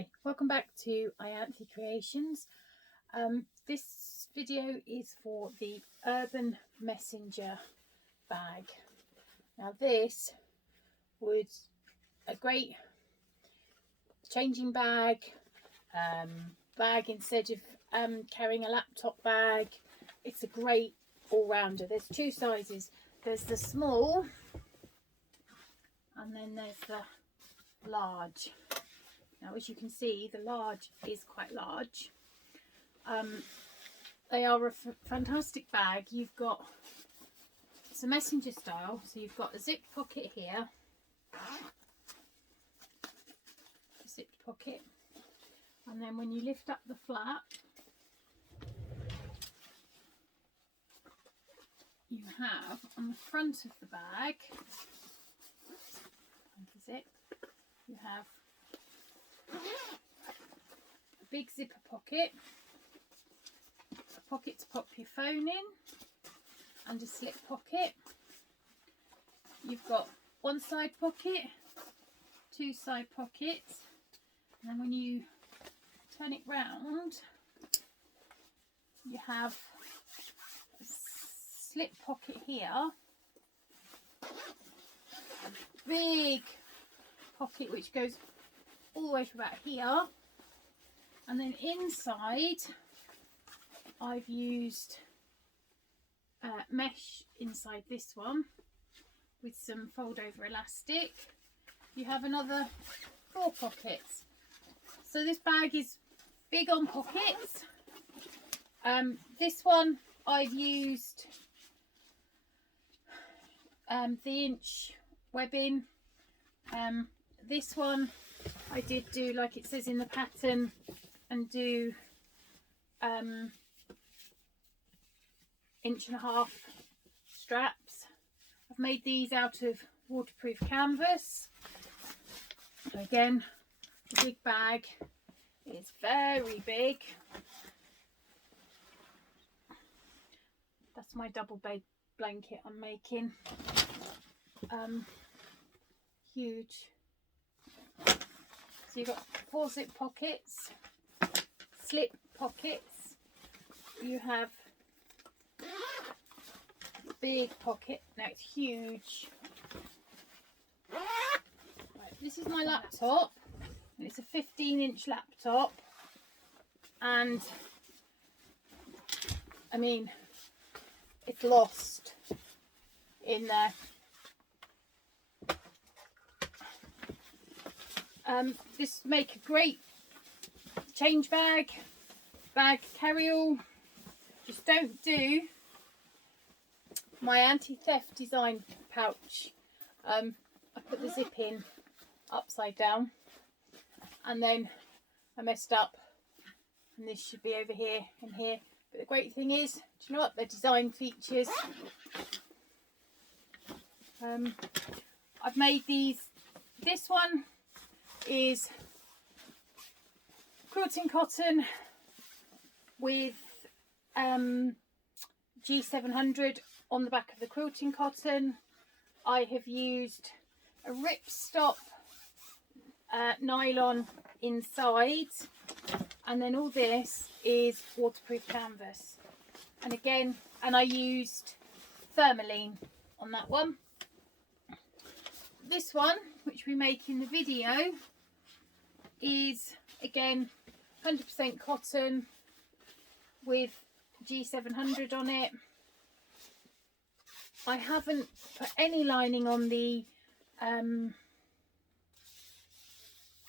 Hi, welcome back to RLR Creations. This video is for the Urban Messenger bag. Now this would a great changing bag, instead of carrying a laptop bag. It's a great all-rounder. There's two sizes. There's the small and then there's the large. Now, as you can see, the large is quite large. They are a fantastic bag. You've got, it's a messenger style, so you've got a zip pocket here, a zipped pocket, and then when you lift up the flap, you have on the front of the bag, zip, you have a big zipper pocket, a pocket to pop your phone in, and a slip pocket. You've got one side pocket, two side pockets, and then when you turn it round, you have a slip pocket here, a big pocket which goes all the way to about here, and then inside I've used mesh inside this one with some fold over elastic. You have another 4 pockets, so this bag is big on pockets. This one I've used the inch webbing. This one I did do like it says in the pattern and do 1.5 inch straps. I've made these out of waterproof canvas. Again, the big bag is very big. That's my double bed blanket I'm making. Huge. So you've got 4 zip pockets, slip pockets, you have a big pocket, now it's huge. Right, this is my laptop, and it's a 15-inch laptop, and I mean, it's lost in there. This would make a great change bag carry-all. Just don't do my anti-theft design pouch. I put the zip in upside down and then I messed up, and this should be over here and here. But the great thing is, do you know what, the design features, I've made these. This one is quilting cotton with G700 on the back of the quilting cotton. I have used a ripstop nylon inside, and then all this is waterproof canvas, and again, and I used thermaline on that one. This one, which we make in the video, is again 100% cotton with G700 on it. I haven't put any lining on the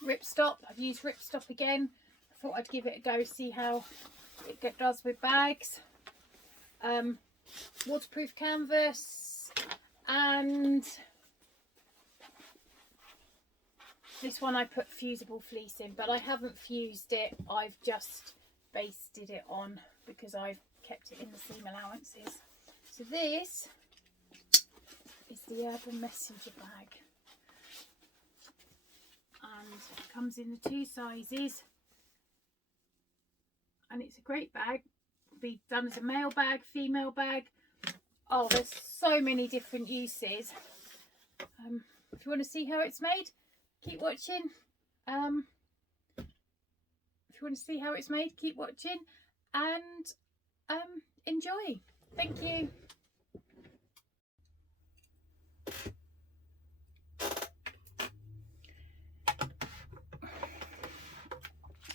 ripstop. I've used ripstop again. I thought I'd give it a go, see how it does with bags. Waterproof canvas, and this one I put fusible fleece in, but I haven't fused it, I've just basted it on because I've kept it in the seam allowances. So this is the Urban Messenger bag, and it comes in the 2 sizes, and it's a great bag. It'll be done as a male bag, female bag. Oh, there's so many different uses. If you want to see how it's made, keep watching. you want to see how it's made, keep watching and enjoy. Thank you.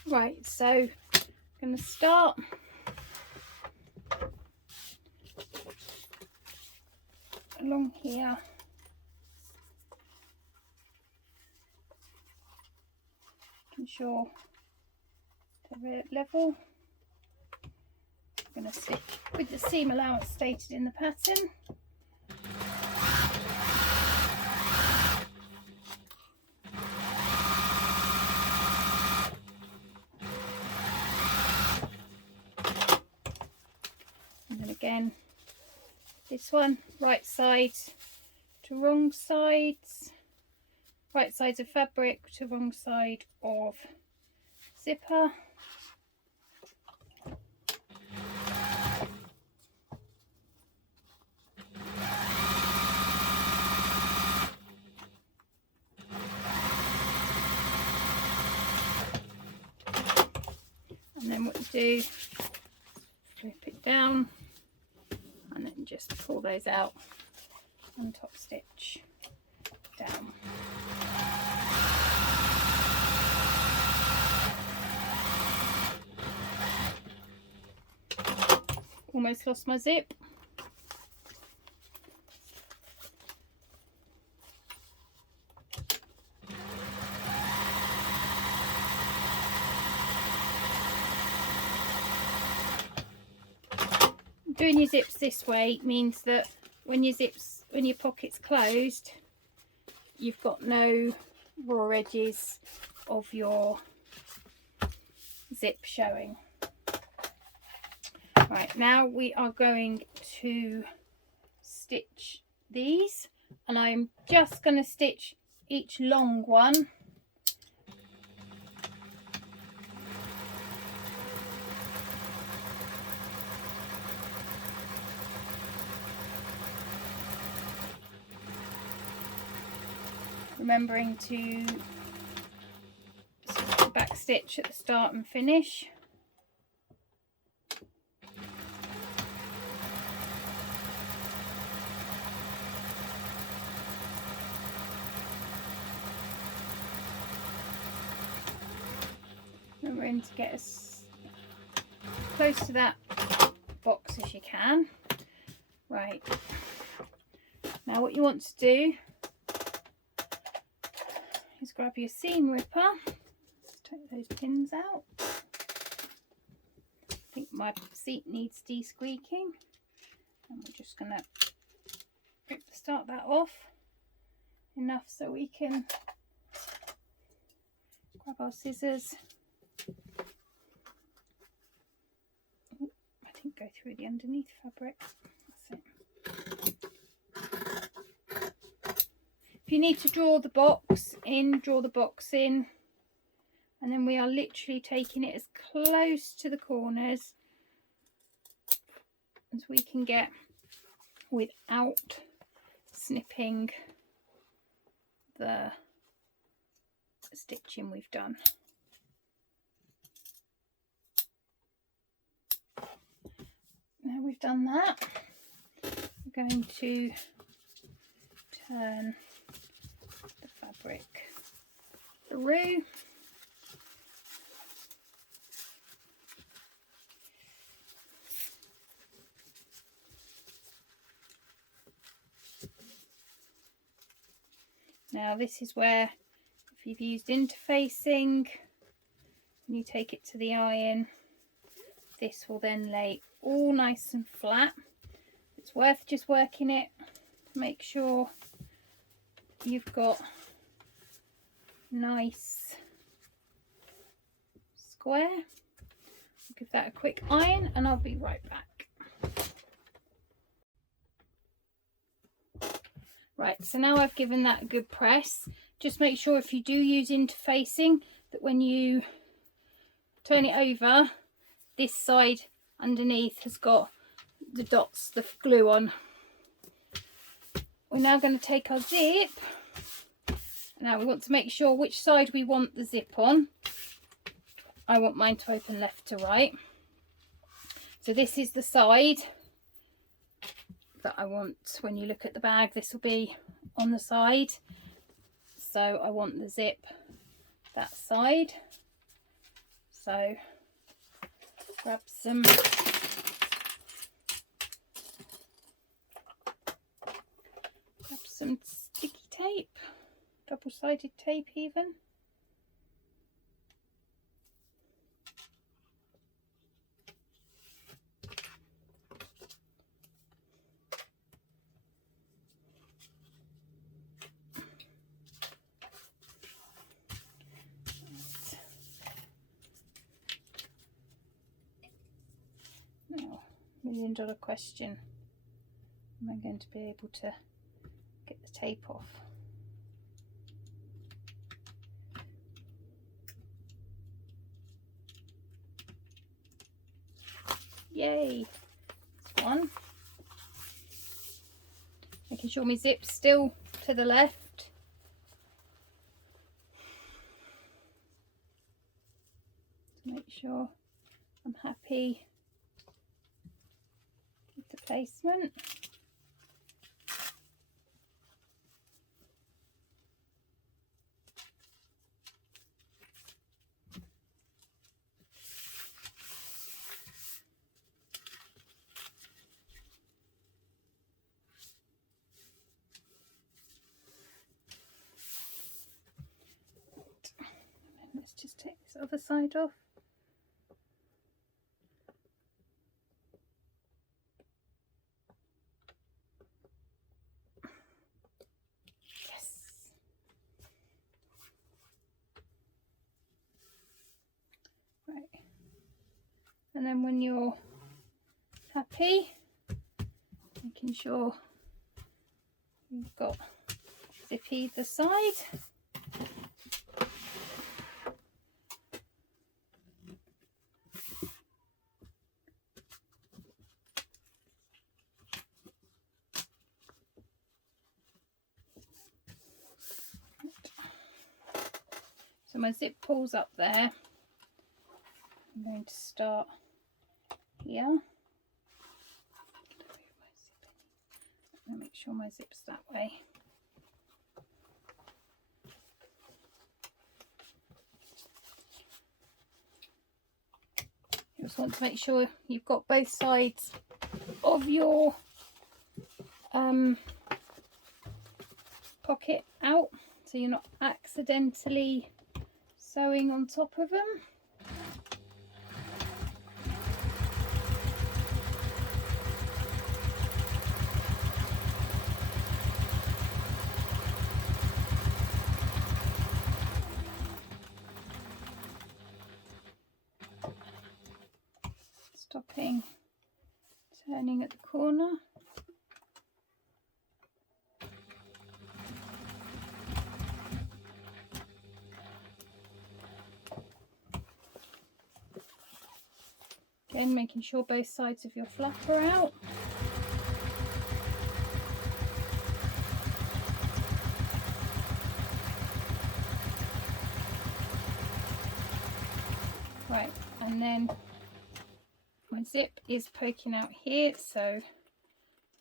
Right, so I'm going to start along here. Making sure they're level. I'm going to stitch with the seam allowance stated in the pattern. And then again, this one, right side to wrong sides, right sides of fabric to wrong side of zipper. And then what you do, flip it down and then just pull those out and top stitch down. Almost lost my zip. Doing your zips this way means that when your pocket's closed, you've got no raw edges of your zip showing. Right, now we are going to stitch these, and I'm just going to stitch each long one. Remembering to back stitch at the start and finish. Remembering to get as close to that box as you can. Right, now what you want to do is grab your seam ripper. Let's take those pins out. I think my seat needs de-squeaking, and we're just going to start that off enough so we can grab our scissors. Ooh, I think go through the underneath fabric. That's it. If you need to draw the box in, draw the box in, and then we are literally taking it as close to the corners as we can get without snipping the stitching we've done. Now we've done that, we're going to turn the fabric through. Now this is where, if you've used interfacing and you take it to the iron, this will then lay all nice and flat. It's worth just working it to make sure you've got nice square. I'll give that a quick iron and I'll be right back. Right, so now I've given that a good press. Just make sure if you do use interfacing that when you turn it over, this side underneath has got the dots, the glue on. We're now going to take our zip. Now we want to make sure which side we want the zip on. I want mine to open left to right. So this is the side that I want. When you look at the bag, this will be on the side. So I want the zip that side. So grab some sticky tape, double-sided tape even. Now, $1,000,000 question. Am I going to be able to get the tape off? Yay! That's one. Making sure my zip's still to the left. To make sure I'm happy with the placement. Let's just take this other side off. Yes. Right. And then when you're happy, making sure you've got zip either side. So my zip pulls up there. I'm going to start here. I'll make sure my zip's that way. You just want to make sure you've got both sides of your pocket out, so you're not accidentally sewing on top of them. Stopping, turning at the corner. Again, making sure both sides of your flap are out. Right, and then my zip is poking out here, so I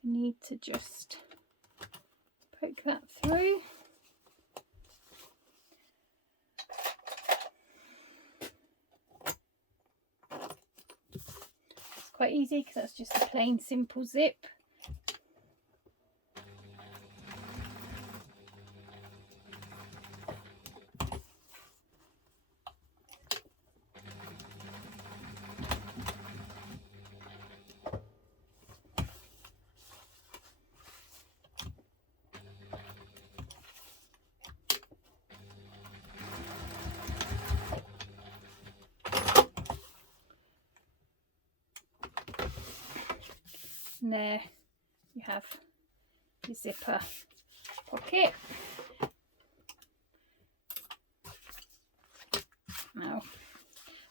need to just poke that through. It's quite easy because that's just a plain simple zip. And there you have your zipper pocket. Now,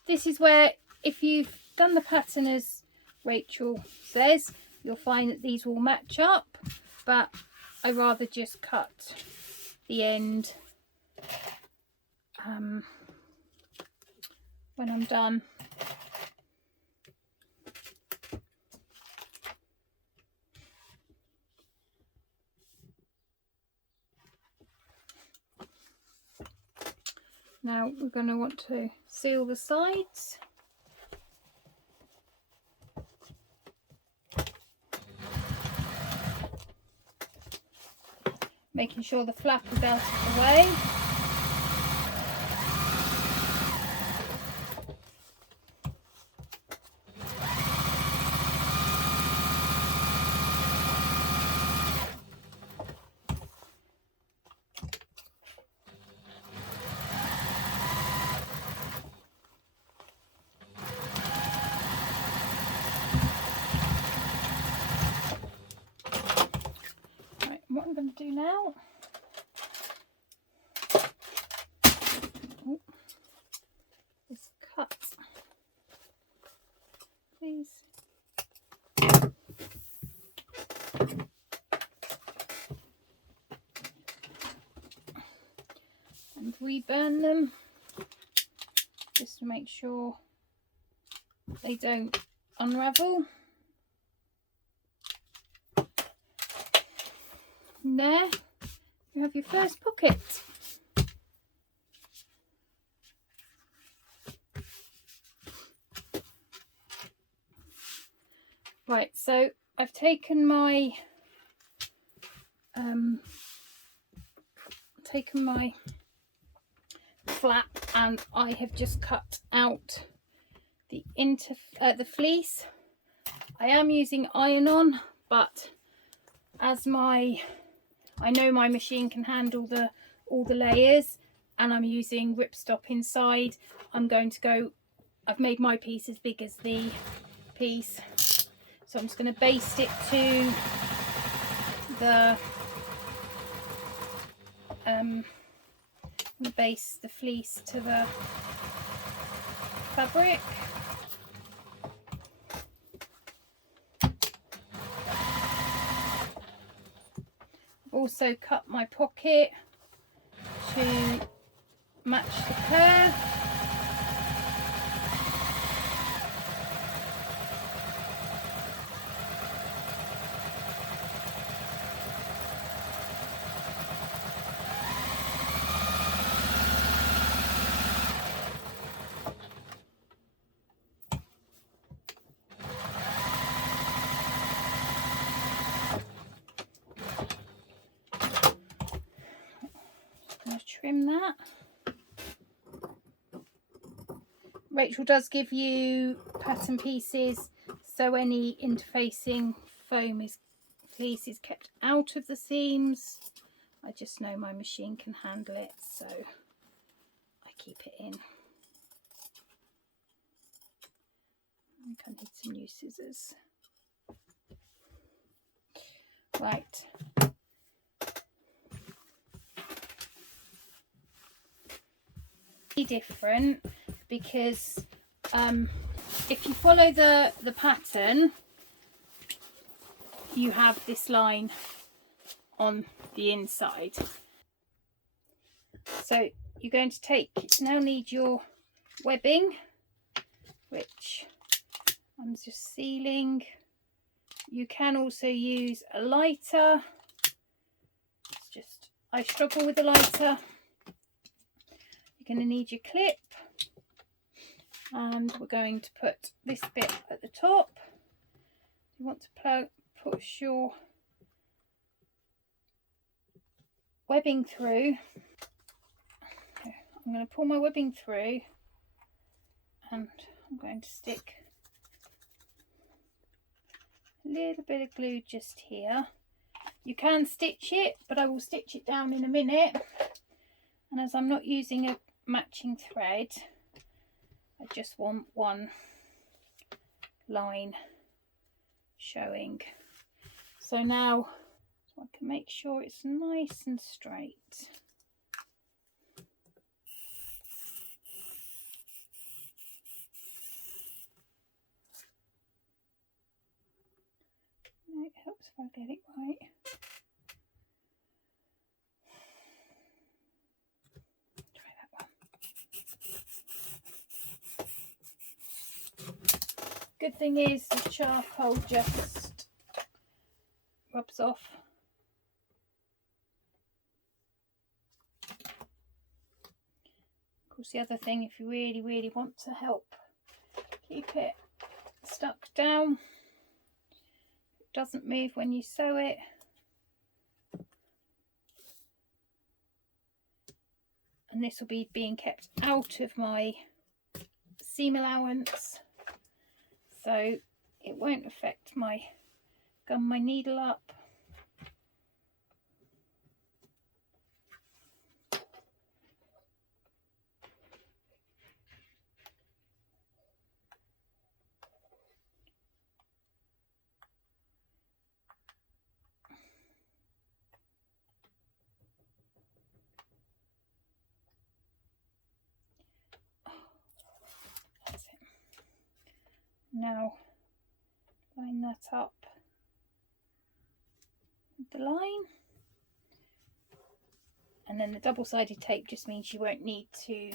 this is where, if you've done the pattern as Rachel says, you'll find that these will match up, but I rather just cut the end when I'm done. Now we're going to want to seal the sides. Making sure the flap is out of the way. Right, what I'm going to do now, is cut these. And reburn them just to make sure they don't unravel. And there you have your first pocket. Right, so I've taken my flap and I have just cut out the fleece. I am using iron-on, but as I know my machine can handle all the layers, and I'm using ripstop inside, I've made my piece as big as the piece, so I'm just going to baste it to baste the fleece to the fabric. I've also cut my pocket to match the curve. Trim that. Rachel does give you pattern pieces, so any interfacing fleece is kept out of the seams. I just know my machine can handle it, so I keep it in. I think I need some new scissors. Right. Different because if you follow the pattern, you have this line on the inside. So you're going to now need your webbing, which I'm just sealing. You can also use a lighter. I struggle with a lighter. You're going to need your clip, and we're going to put this bit at the top. You want to push your webbing through. I'm going to pull my webbing through, and I'm going to stick a little bit of glue just here. You can stitch it, but I will stitch it down in a minute. And as I'm not using a matching thread, I just want one line showing. So now I can make sure it's nice and straight. It helps if I get it right. Try that one. Good thing is the charcoal just rubs off. Of course, the other thing, if you really want to help keep it stuck down, it doesn't move when you sew it, and this will be being kept out of my seam allowance, so it won't affect my gum my needle up. That's it. Now line that up with the line, and then the double-sided tape just means you won't need to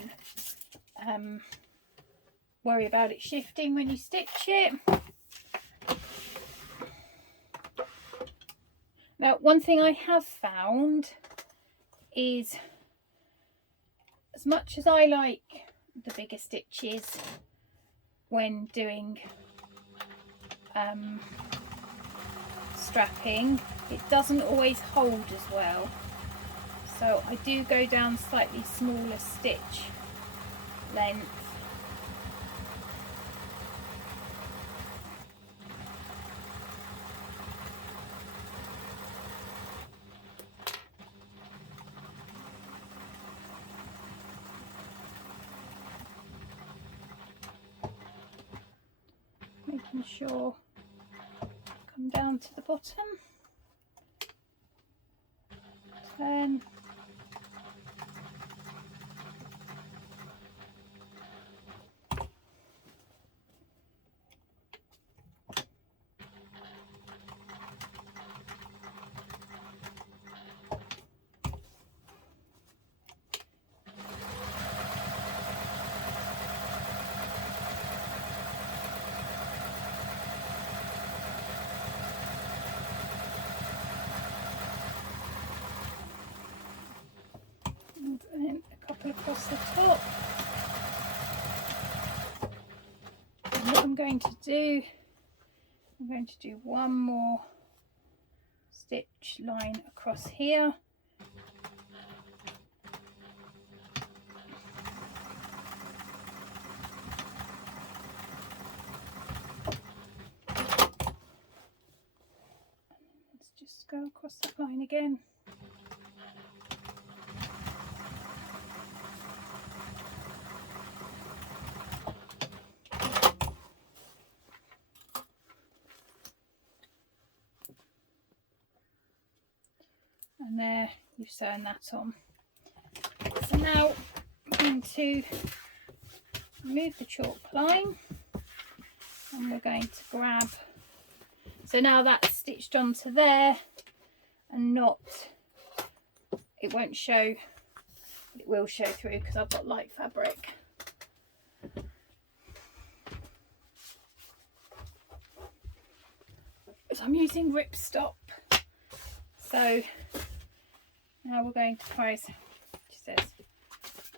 worry about it shifting when you stitch it. Now, one thing I have found is, as much as I like the bigger stitches when doing strapping, it doesn't always hold as well, so I do go down slightly smaller stitch length. Making sure come down to the bottom, turn, and then a couple across the top. And what I'm going to do, I'm going to do one more stitch line across here, let's just go across that line again. And there, you've sewn that on. So now I'm going to remove the chalk line, and we're going to grab, so now that's stitched onto there and not, it won't show, it will show through because I've got light fabric. But I'm using ripstop. So now we're going to close, it says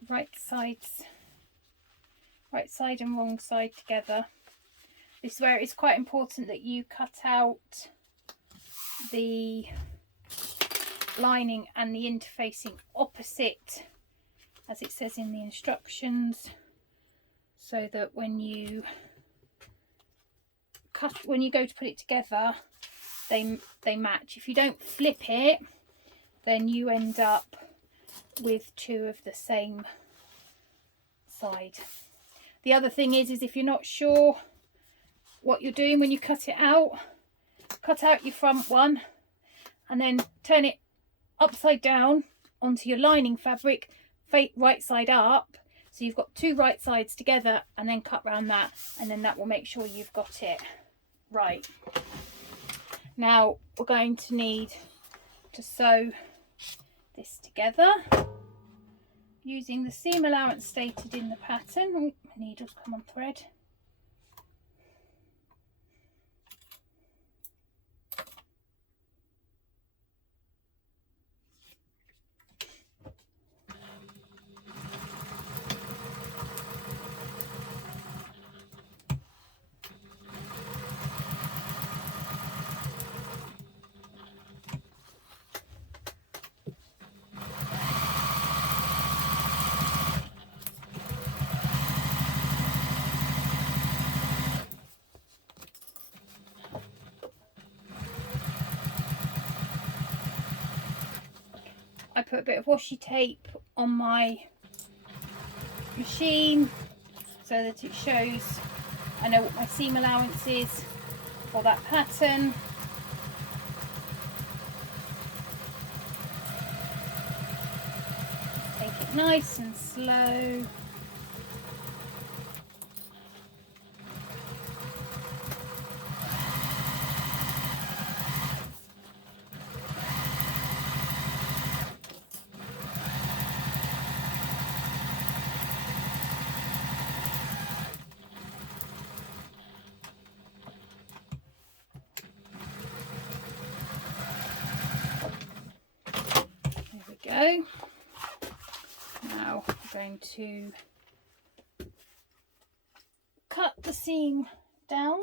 right side and wrong side together. This is where it's quite important that you cut out the lining and the interfacing opposite, as it says in the instructions, so that when you go to put it together, they match. If you don't flip it, then you end up with two of the same side. The other thing is if you're not sure what you're doing when you cut it out, cut out your front one and then turn it upside down onto your lining fabric, right side up, so you've got two right sides together, and then cut round that, and then that will make sure you've got it right. Now we're going to need to sew this together using the seam allowance stated in the pattern. Oh, my needle's come on thread. put a bit of washi tape on my machine so that it shows I know what my seam allowance is for that pattern. Take it nice and slow. Go. Now I'm going to cut the seam down.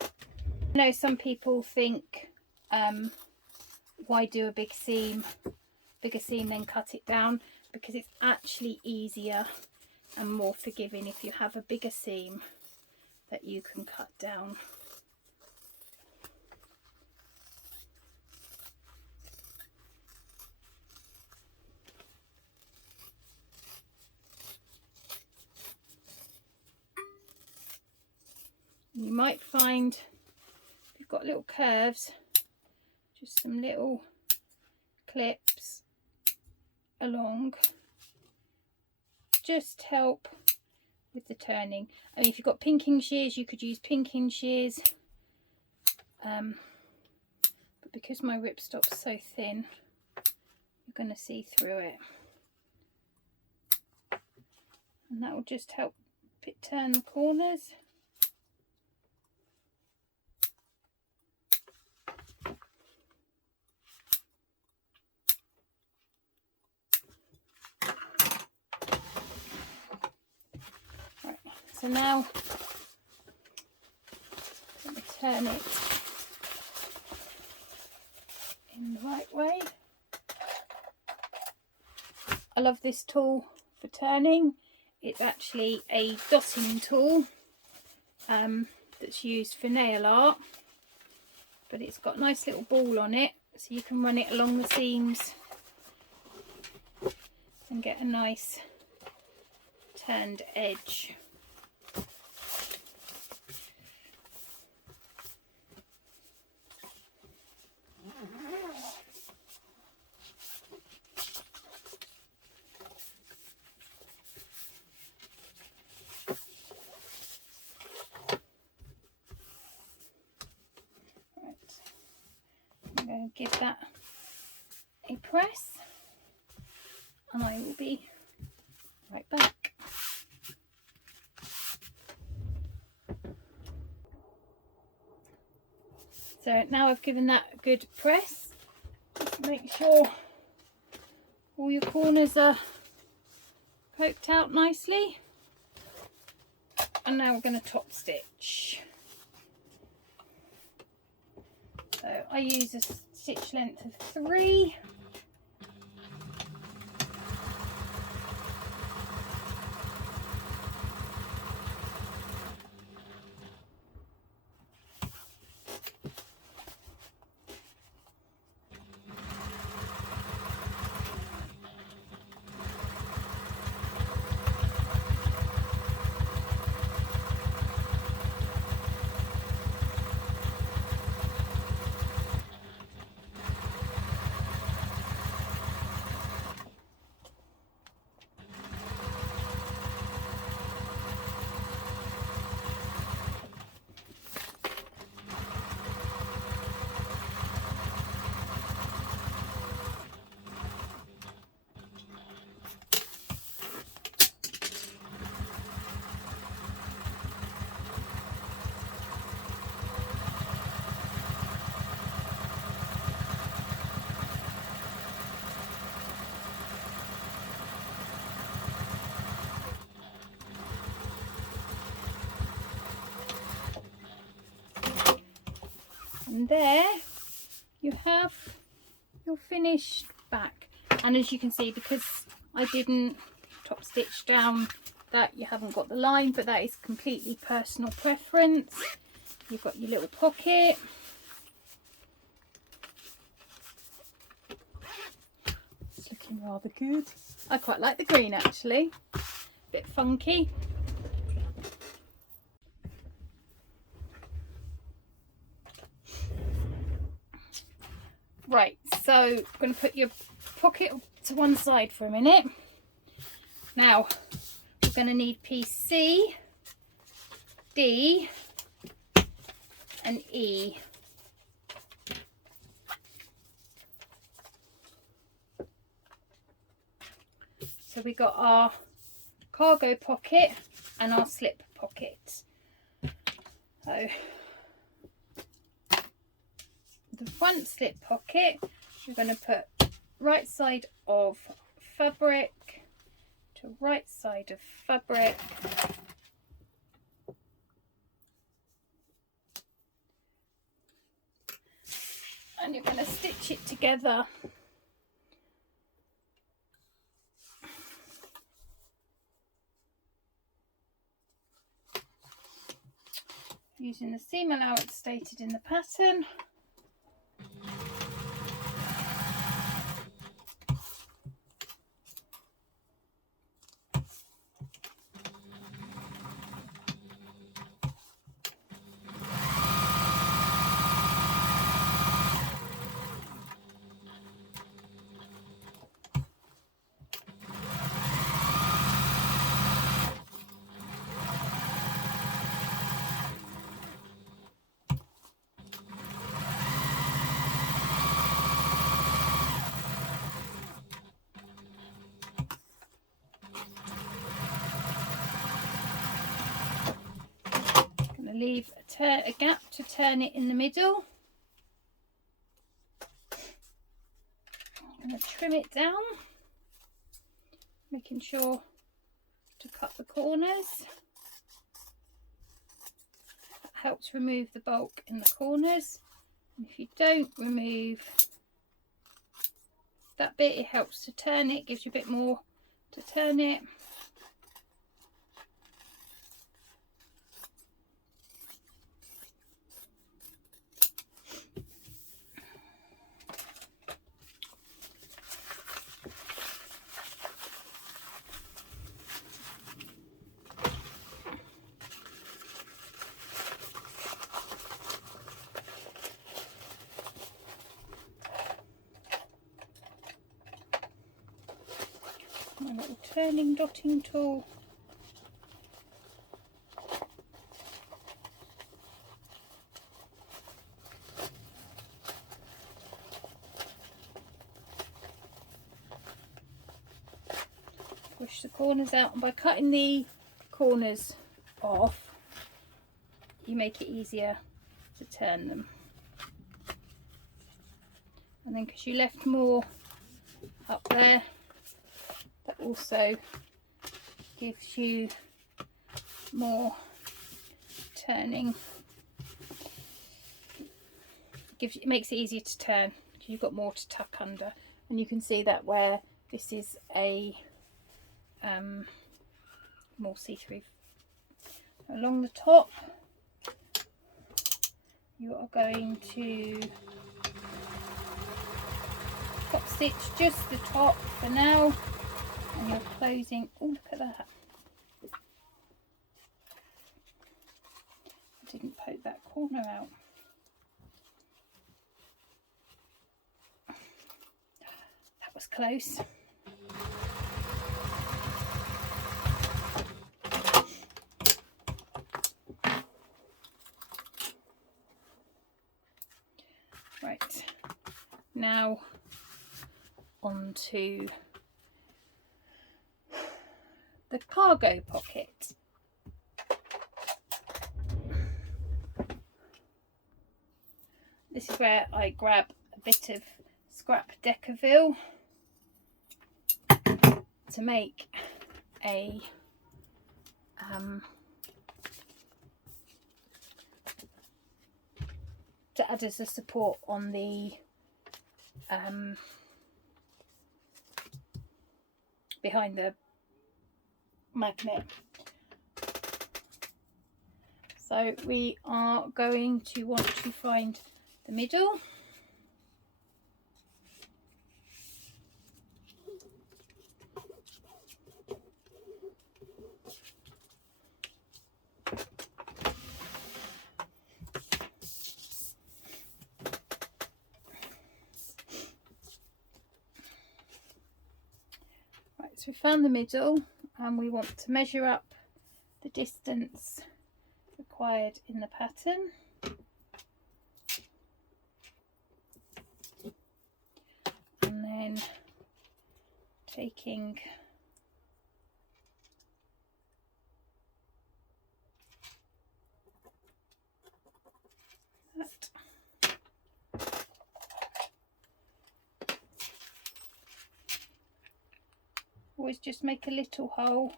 I know some people think why do a bigger seam then cut it down, because it's actually easier and more forgiving if you have a bigger seam that you can cut down. You might find if you've got little curves, just some little clips along just help with the turning. I mean, if you've got pinking shears, you could use pinking shears, but because my ripstop's so thin, you're going to see through it, and that will just help it turn the corners. So now I'm going to turn it in the right way. I love this tool for turning. It's actually a dotting tool that's used for nail art, but it's got a nice little ball on it, so you can run it along the seams and get a nice turned edge. I'm going to give that a press and I will be right back. So now I've given that a good press, just make sure all your corners are poked out nicely, and now we're going to top stitch. So I use a stitch length of 3. And there you have your finished back. And as you can see, because I didn't top stitch down that, you haven't got the line, but that is completely personal preference. You've got your little pocket. Slip looking rather good. I quite like the green actually, bit funky. Right, so I'm going to put your pocket to one side for a minute. Now we're going to need piece C, D and E. So we got our cargo pocket and our slip pocket. So the front slip pocket, we're going to put right side of fabric to right side of fabric. And you're going to stitch it together. Using the seam allowance stated in the pattern. Leave a gap to turn it in the middle. I'm going to trim it down, making sure to cut the corners. That helps remove the bulk in the corners. And if you don't remove that bit, it helps to turn it, gives you a bit more to turn it. My little turning dotting tool. Push the corners out, and by cutting the corners off you make it easier to turn them. And then because you left more up there, that also gives you more turning. It makes it easier to turn. You've got more to tuck under, and you can see that where this is a more see-through. Along the top you are going to top stitch just the top for now, and you're closing. Oh, look at that, I didn't poke that corner out. That was close. Right, now on to the cargo pocket. This is where I grab a bit of scrap Decaville to make a to add as a support on the behind the magnet. So we are going to want to find the middle. we found the middle, and we want to measure up the distance required in the pattern. And then taking that, always just make a little hole,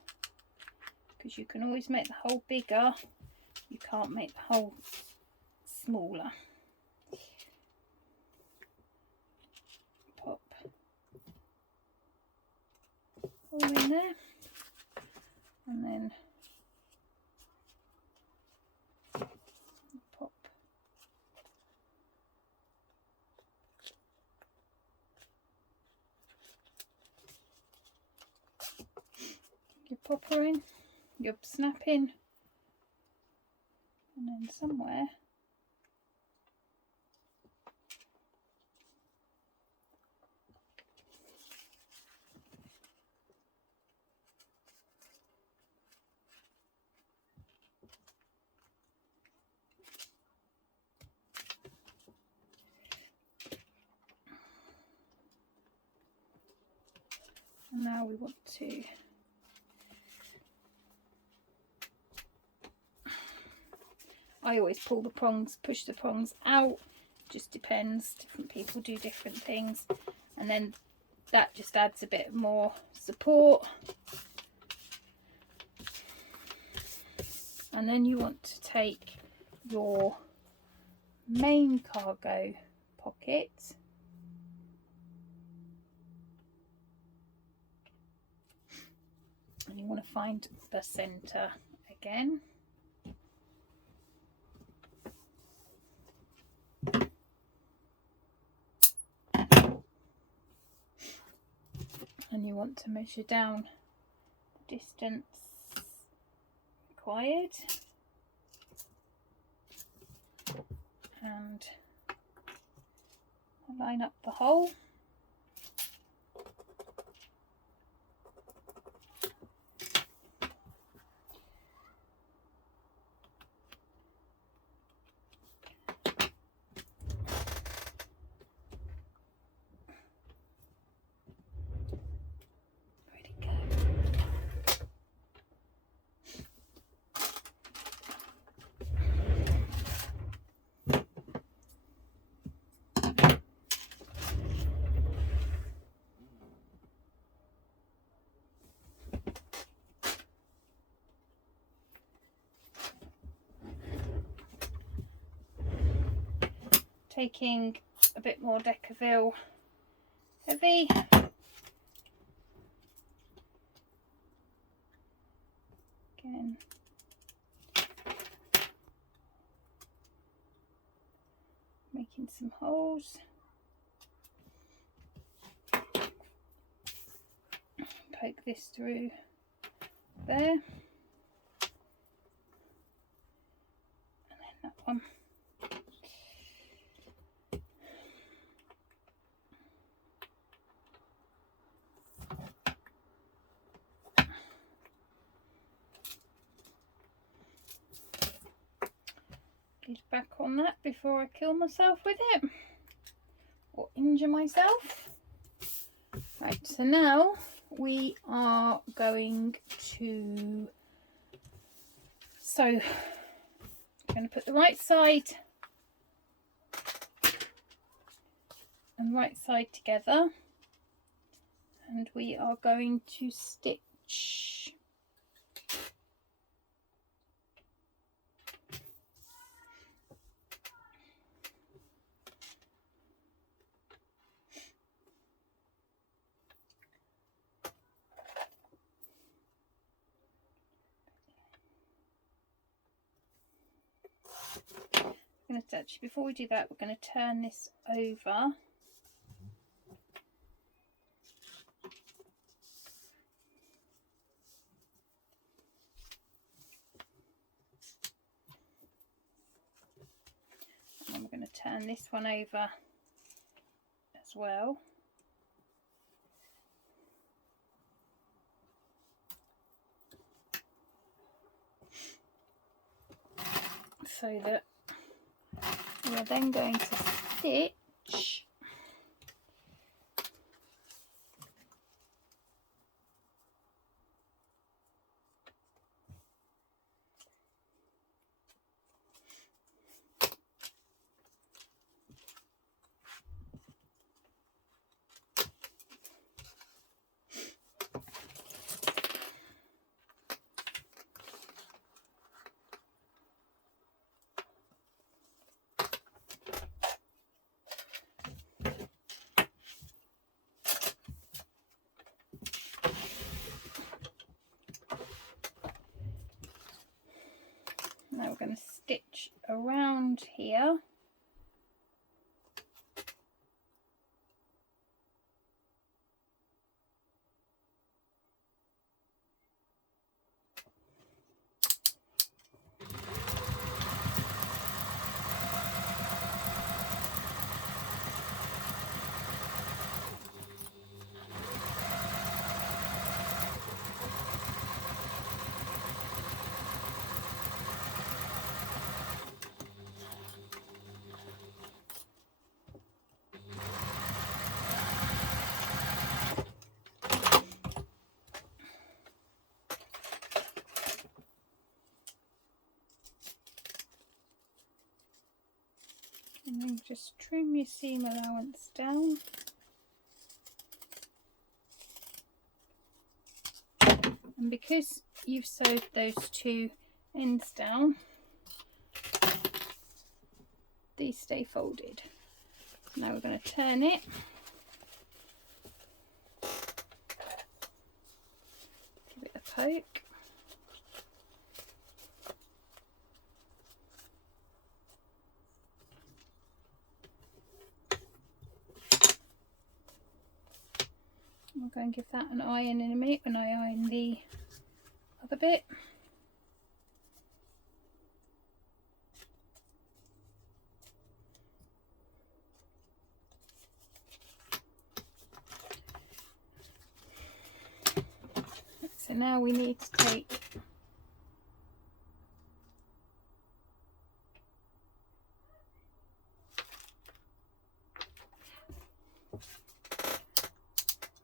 because you can always make the hole bigger, you can't make the hole smaller. Pop hole in there, and then pop your popper in, your snap in, and then somewhere and now we want to I always pull the prongs, push the prongs out, just depends, different people do different things, and then that just adds a bit more support. And then you want to take your main cargo pocket and you want to find the center again. And you want to measure down the distance required and line up the hole. Taking a bit more Decaville heavy, again making some holes, poke this through there, and then that one. Get back on that before I kill myself with it or injure myself. Right, so now we are going to I'm going to put the right side and right side together, and we are going to stitch actually, before we do that, we're going to turn this over and we're going to turn this one over as well. so that we're then going to stitch now we're going to stitch around here. And then just trim your seam allowance down. And because you've sewed those two ends down, these stay folded. Now we're going to turn it. Give it a poke. I'll go and give that an iron in a minute when I iron the other bit. So now we need to take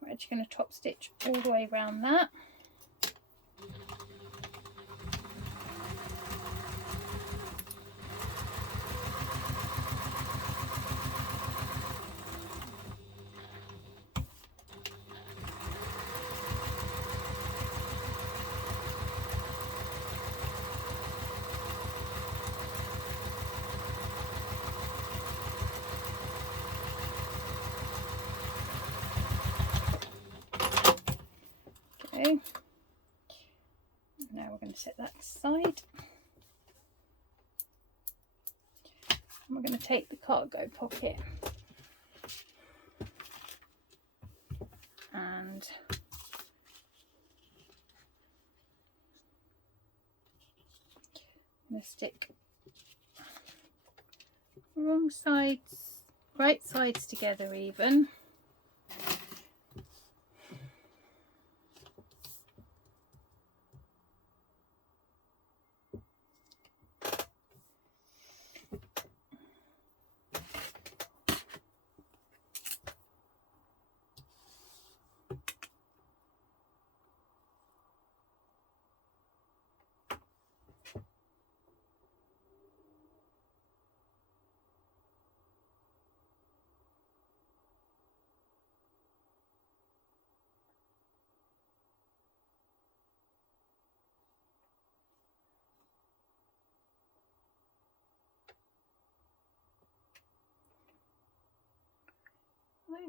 we're actually going to top stitch all the way around that. Okay. Now we're going to set that aside. And we're going to take the cargo pocket and I'm going to stick wrong sides, right sides together even.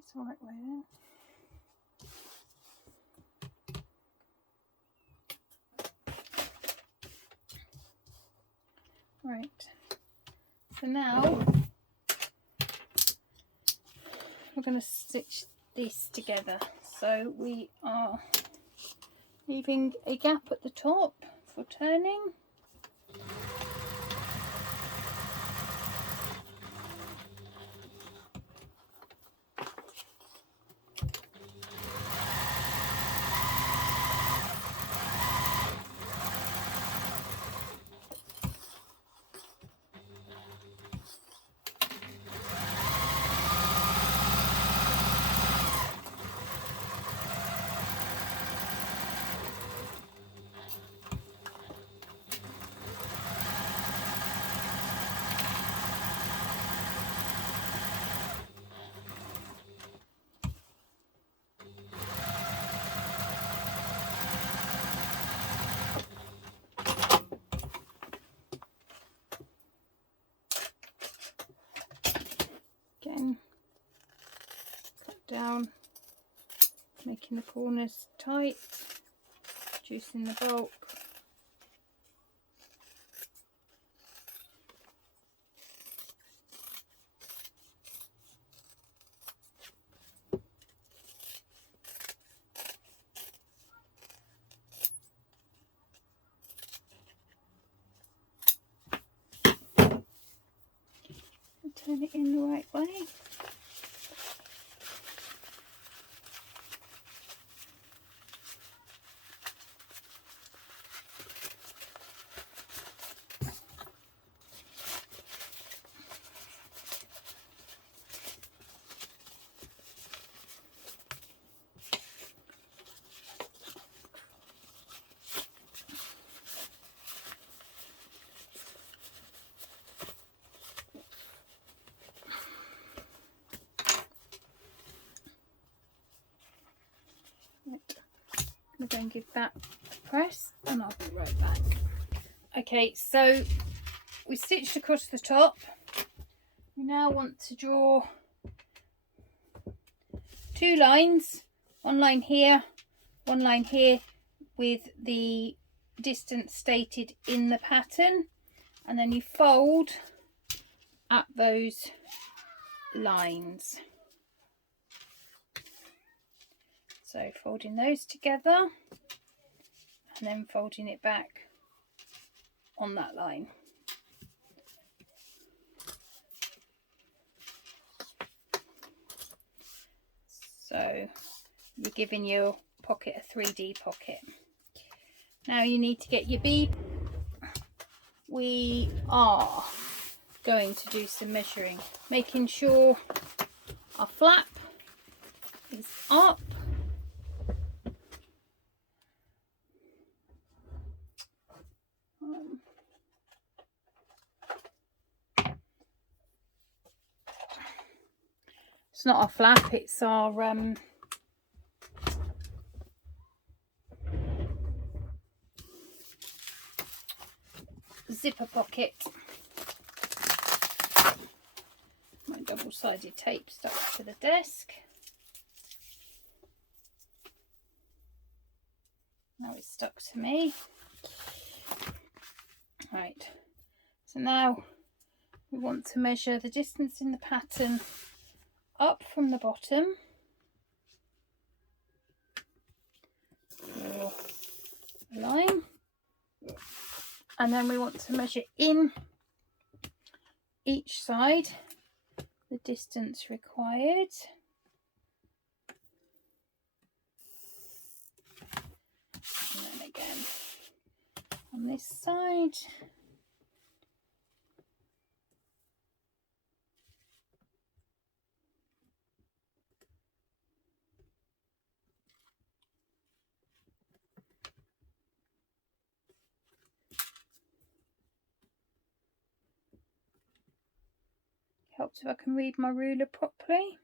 That's the right way then. Right, so now we're going to stitch these together. So we are leaving a gap at the top for turning. down, making the corners tight, reducing the bulk. Turn it in the right way. I'm going to give that a press and I'll be right back. Okay, so we stitched across the top. We now want to draw 2 lines, one line here, one line here, with the distance stated in the pattern, and then you fold at those lines. So folding those together and then folding it back on that line. So you're giving your pocket a 3D pocket. Now you need to get your bead. We are going to do some measuring, making sure our flap is up. It's not our flap, it's our zipper pocket. My double-sided tape stuck to the desk. Now it's stuck to me. Right, so now we want to measure the distance in the pattern up from the bottom. Draw a line. And then we want to measure in each side the distance required. And then again on this side. Helps if I can read my ruler properly.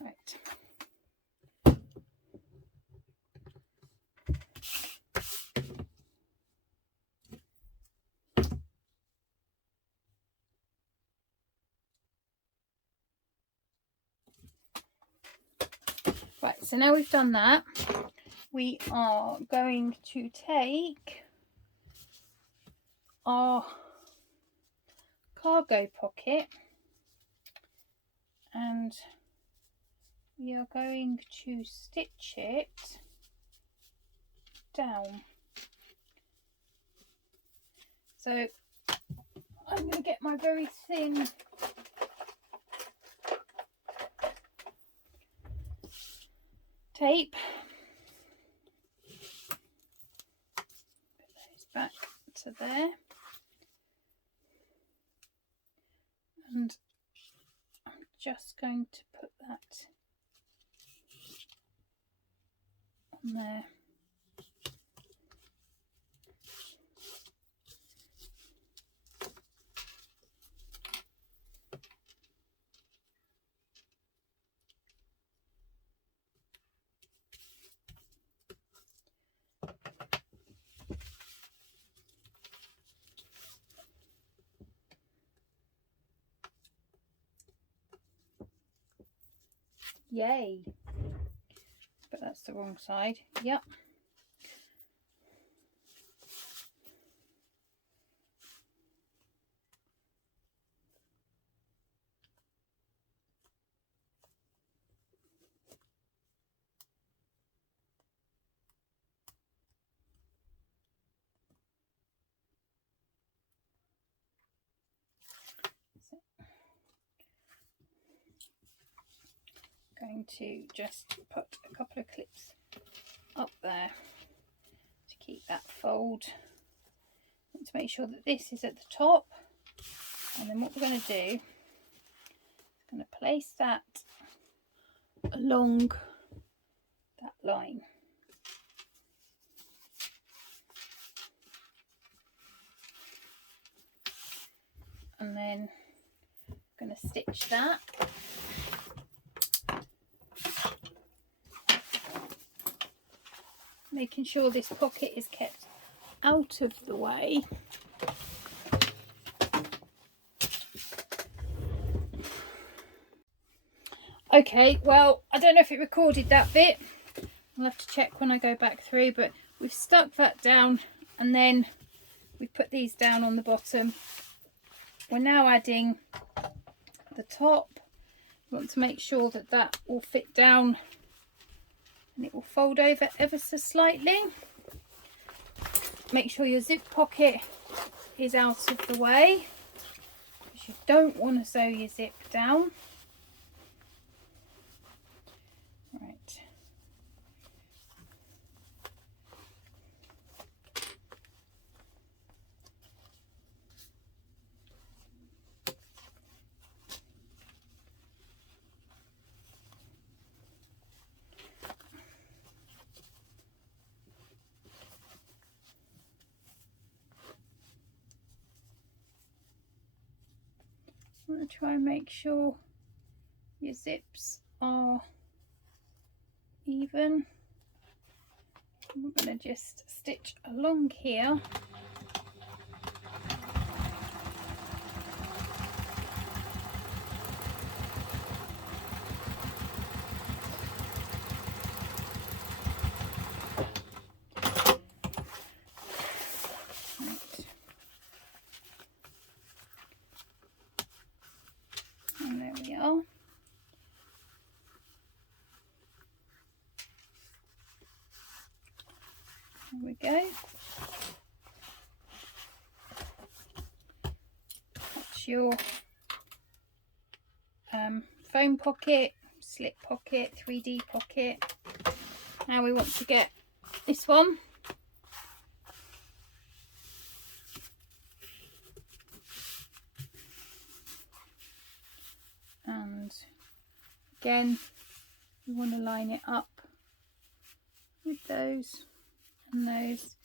Right. Right, so now we've done that, we are going to take our cargo pocket and we are going to stitch it down. So I'm going to get my very thin tape, put those back to there, and I'm just going to put that on there. Yay. But that's the wrong side. Yep. Going to just put a couple of clips up there to keep that fold, and to make sure that this is at the top. And then what we're going to do is going to place that along that line. And then I'm going to stitch that. Making sure this pocket is kept out of the way. Okay, well, I don't know if it recorded that bit. I'll have to check when I go back through, but we've stuck that down and then we put these down on the bottom. We're now adding the top. We want to make sure that that will fit down and it will fold over ever so slightly. Make sure your zip pocket is out of the way, because you don't want to sew your zip down. Right. I want to try and make sure your zips are even. I'm going to just stitch along here. And there we are. There we go. That's your foam pocket, slip pocket, 3D pocket. Now we want to get this one. And again, we want to line it up with those and those.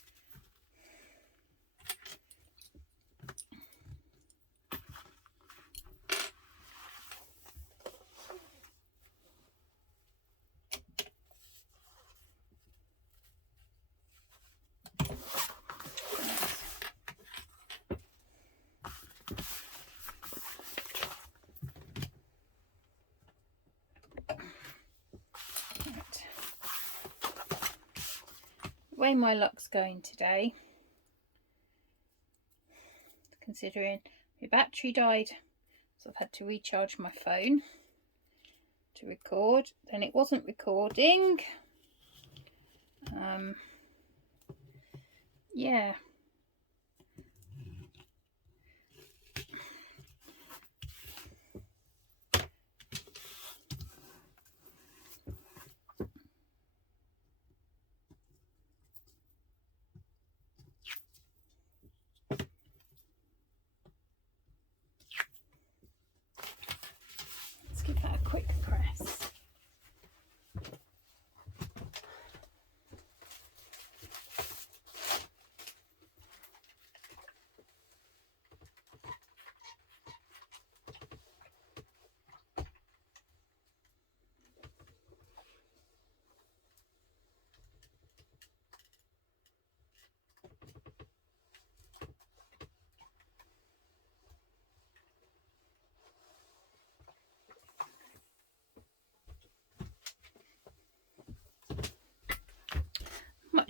The way my luck's going today, considering my battery died, so I've had to recharge my phone to record, then it wasn't recording. Yeah. Let's give that a quick press.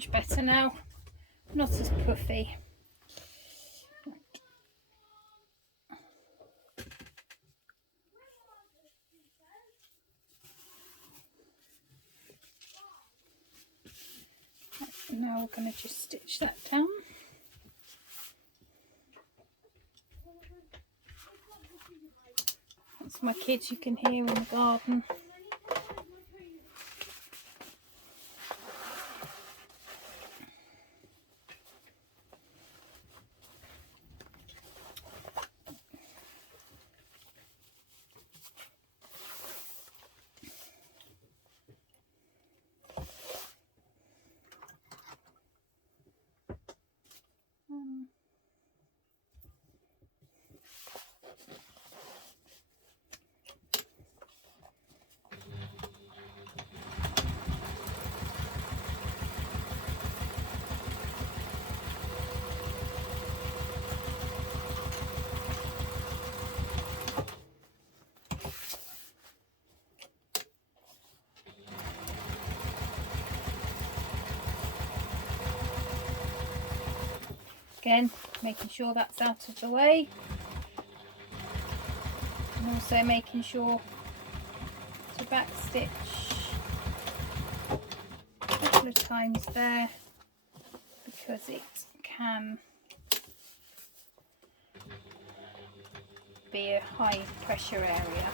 much better now, not as puffy. Now we're going to just stitch that down. That's my kids you can hear in the garden. Again, making sure that's out of the way, and also making sure to back stitch a couple of times there, because it can be a high pressure area.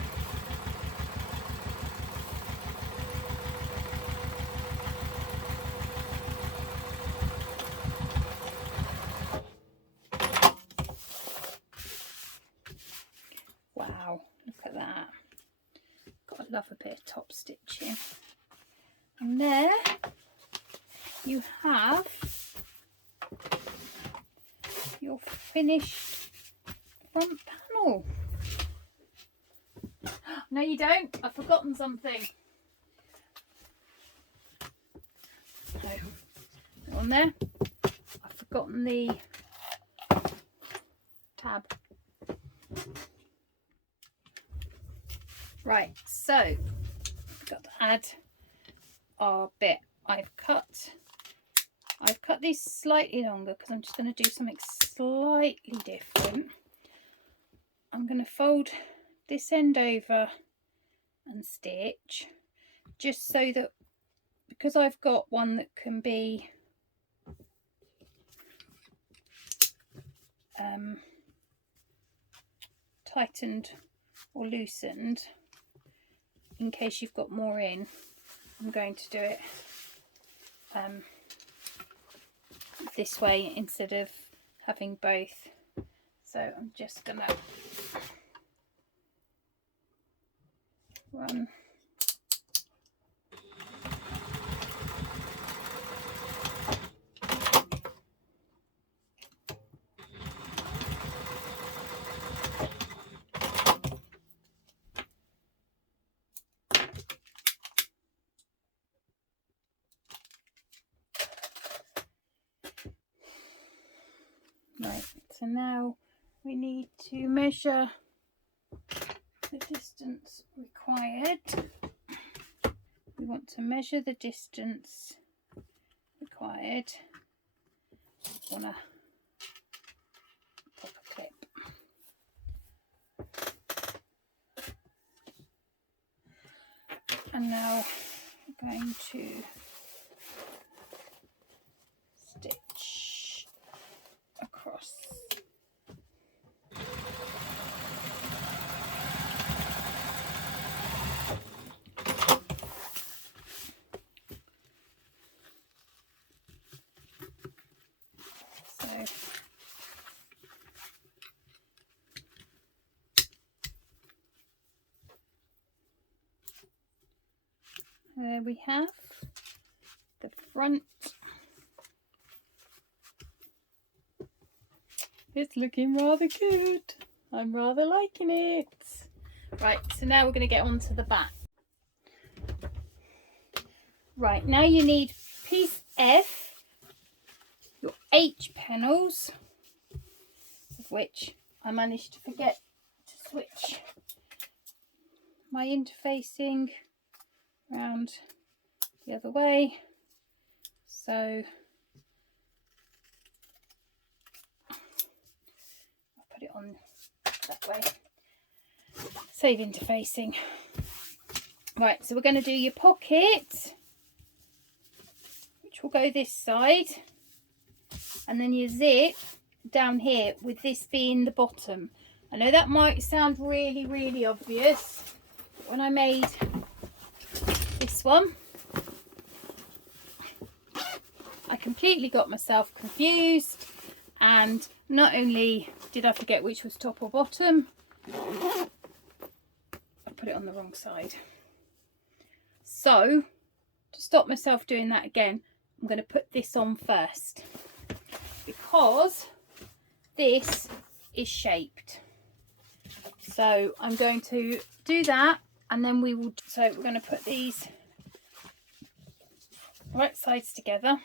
Wow, look at that. Gotta love a bit of top stitching. And there you have your finished front panel. No, you don't. I've forgotten something. So, on there, I've forgotten the tab. Right, so I've got to add our bit. I've cut these slightly longer because I'm just going to do something slightly different. I'm going to fold this end over and stitch, just so that, because I've got one that can be tightened or loosened, in case you've got more in, I'm going to do it this way instead of having both. So I'm just gonna run right. So now we need to measure the distance required. We want to measure the distance required. Want to pop a clip. And now we're going to stitch across. So there we have the front. It's looking rather good. I'm rather liking it. Right, so now we're going to get on to the back. Right, now you need piece F, your H panels, of which I managed to forget to switch my interfacing round the other way. So I'll put it on that way, save interfacing. Right, so we're going to do your pocket, which will go this side, and then your zip down here, with this being the bottom. I know that might sound really, really obvious, but when I made this one, I completely got myself confused, and not only did I forget which was top or bottom, I put it on the wrong side. So to stop myself doing that again, I'm going to put this on first, because this is shaped. So I'm going to do that, and then we will, so we're going to put these right sides together,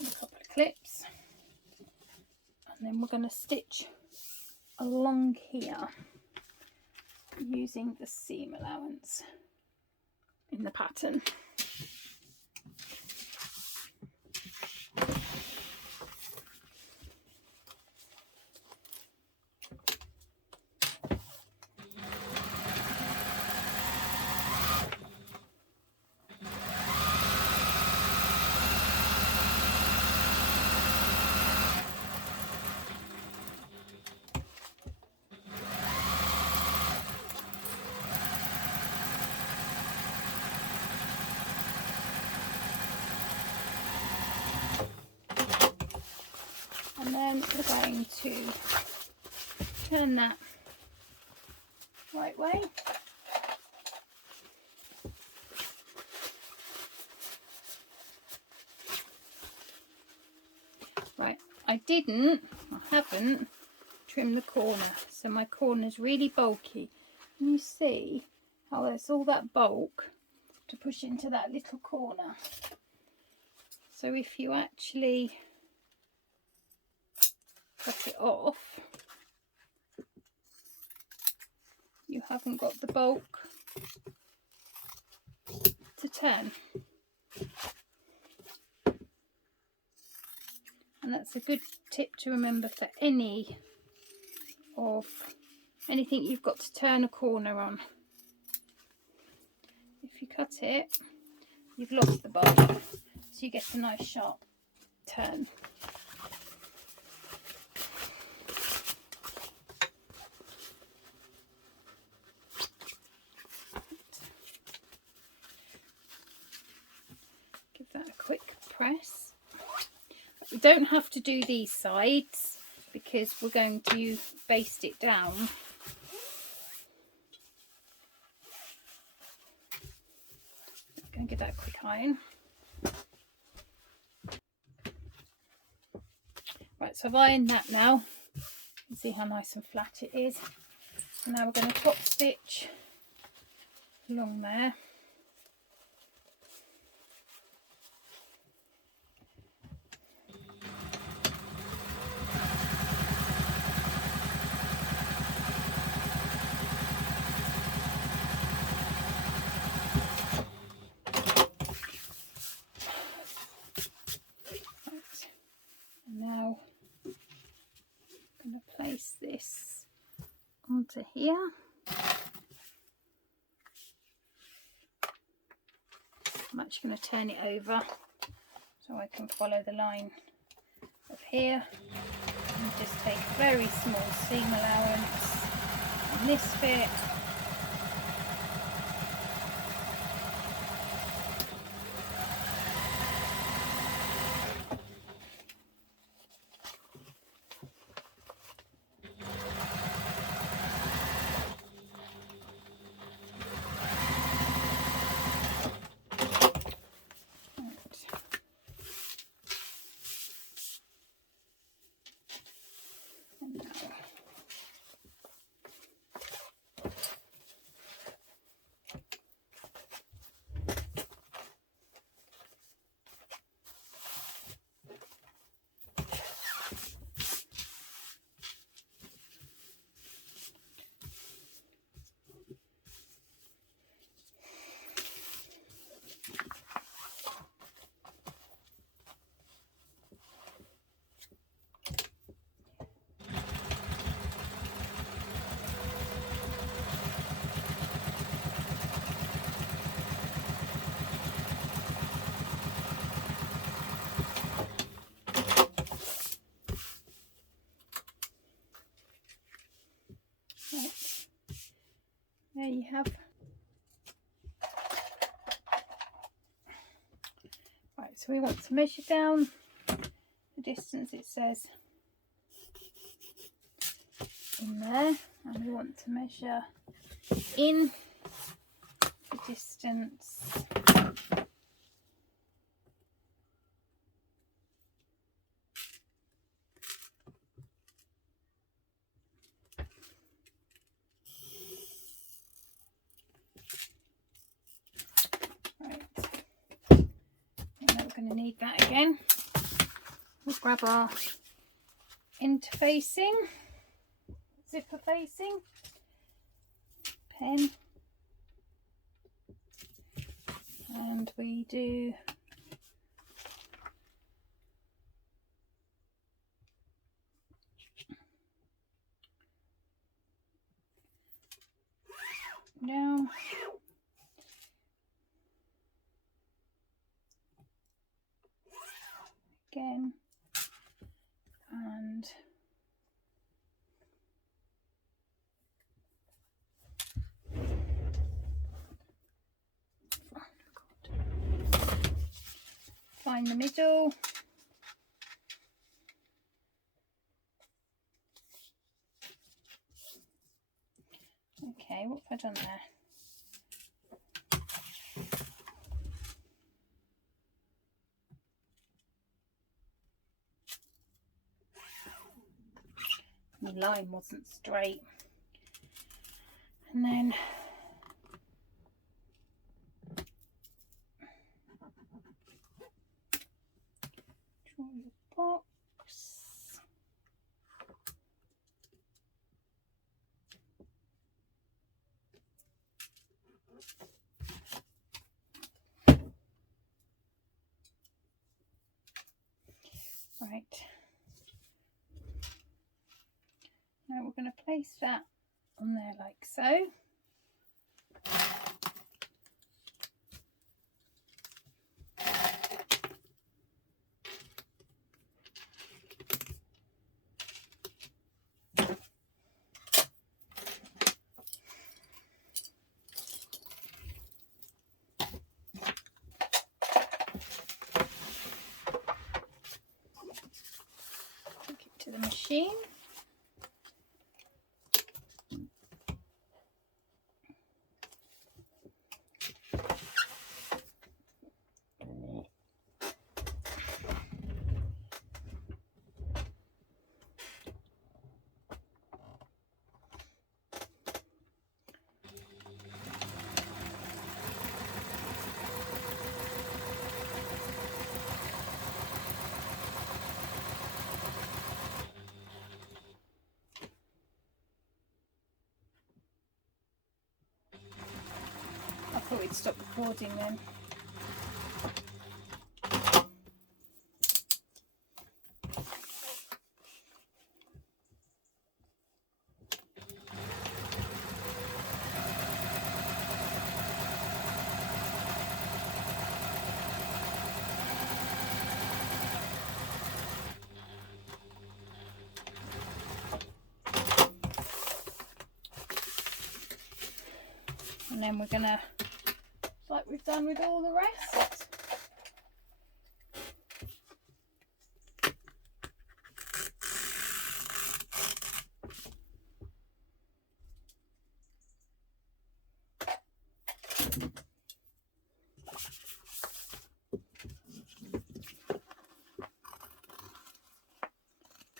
a couple of clips, and then we're going to stitch along here using the seam allowance in the pattern. And then we're going to turn that right way. Right, I haven't trimmed the corner, so my corner's really bulky. And you see how there's all that bulk to push into that little corner. So if you actually cut it off, you haven't got the bulk to turn. And that's a good tip to remember for anything you've got to turn a corner on. If you cut it, you've lost the bulk, so you get a nice sharp turn. Give that a quick press. We don't have to do these sides because we're going to baste it down. I'm going to give that a quick iron. Right, so I've ironed that now. You can see how nice and flat it is. And now we're going to top stitch along there. Now I'm going to place this onto here. I'm actually going to turn it over so I can follow the line of here, and just take a very small seam allowance on this bit. have. Right, so we want to measure down the distance it says in there, and we want to measure in the distance going to need that again. We'll grab our interfacing, zipper facing pen, and we do down. Again, and find the middle. Okay, what have I done there? The line wasn't straight, and then draw your box. Right. Now we're going to place that on there like so. Take it to the machine. I thought we'd stop recording then. And then we're gonna, like we've done with all the rest,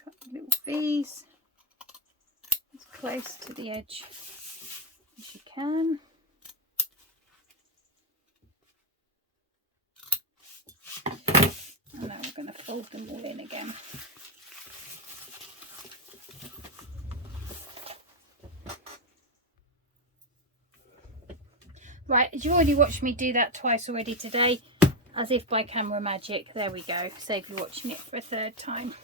cut the little V's as close to the edge as you can. And now we're going to fold them all in again. Right, you already watched me do that twice already today, as if by camera magic. There we go. Save you watching it for a third time.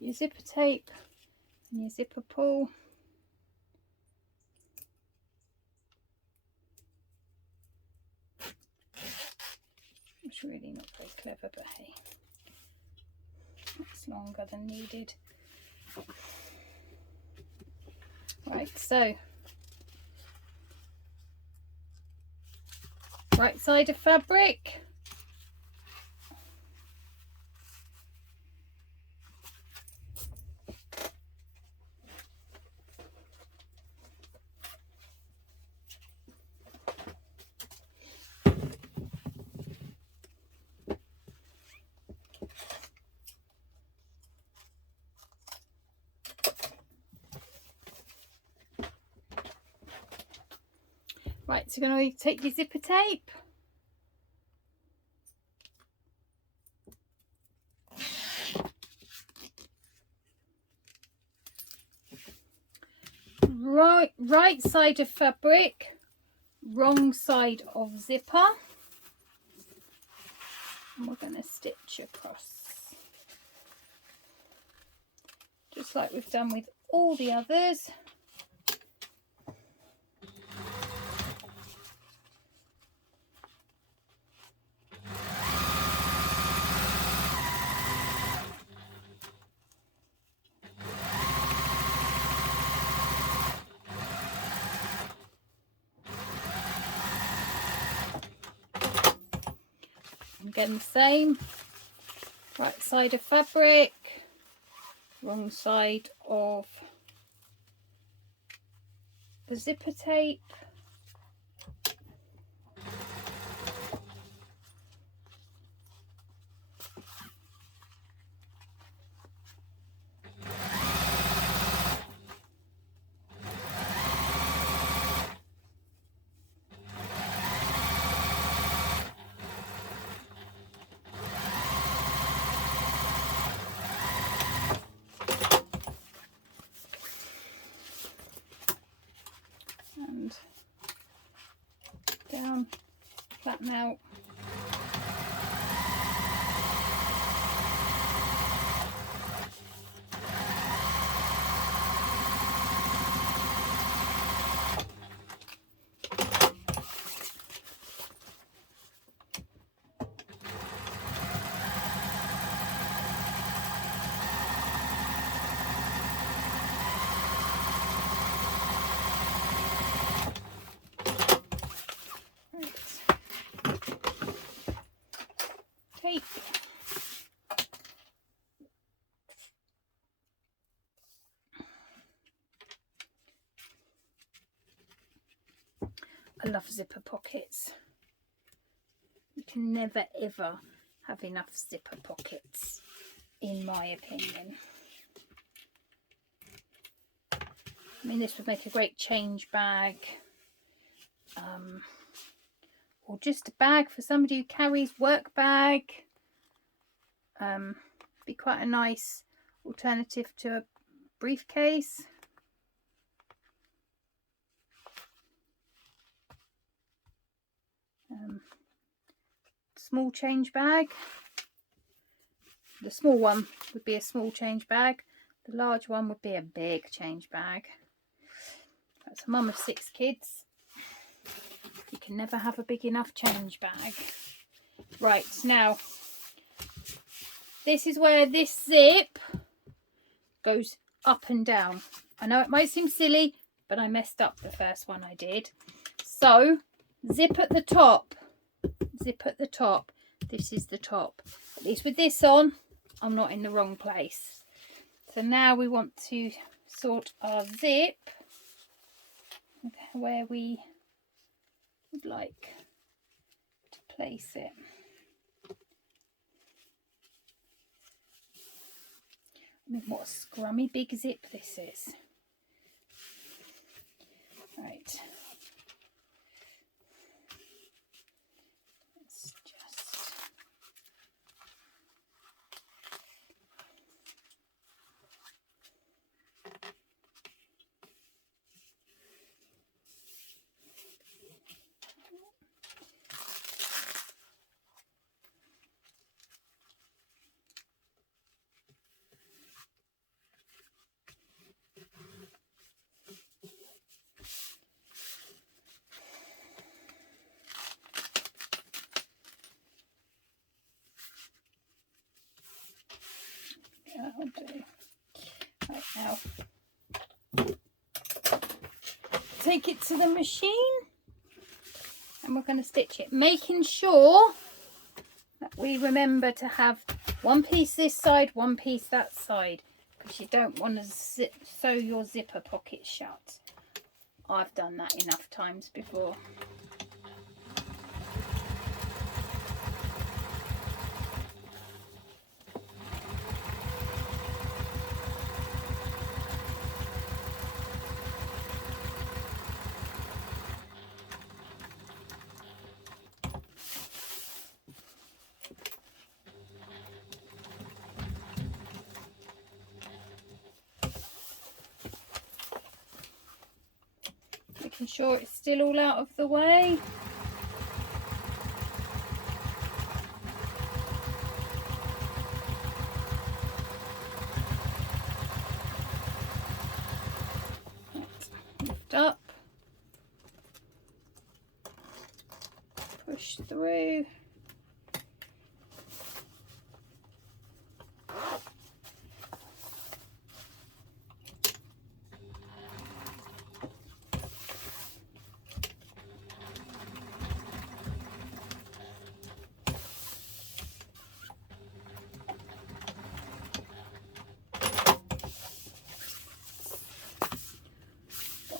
Got your zipper tape and your zipper pull. It's really not very clever, but hey, it's longer than needed. Right, so right side of fabric, right, so you're going to take your zipper tape, right side of fabric, wrong side of zipper, and we're going to stitch across just like we've done with all the others. Again the same, right side of fabric, wrong side of the zipper tape, and down, flatten out. Tape. I love zipper pockets. You can never ever have enough zipper pockets, in my opinion. I mean, this would make a great change bag, or just a bag for somebody who carries work bag. Be quite a nice alternative to a briefcase. Small change bag. The small one would be a small change bag. The large one would be a big change bag. That's a mum of 6 kids. You can never have a big enough change bag. Right, now this is where this zip goes up and down. I know it might seem silly, but I messed up the first one I did. So zip at the top, zip at the top. This is the top. At least with this on, I'm not in the wrong place. So now we want to sort our zip where we would like to place it. I mean, what a scrummy big zip this is. Right. Let's just... Now take it to the machine and we're going to stitch it, making sure that we remember to have one piece this side, one piece that side, because you don't want to sew your zipper pocket shut. I've done that enough times before. Making sure it's still all out of the way. Lift up, push through.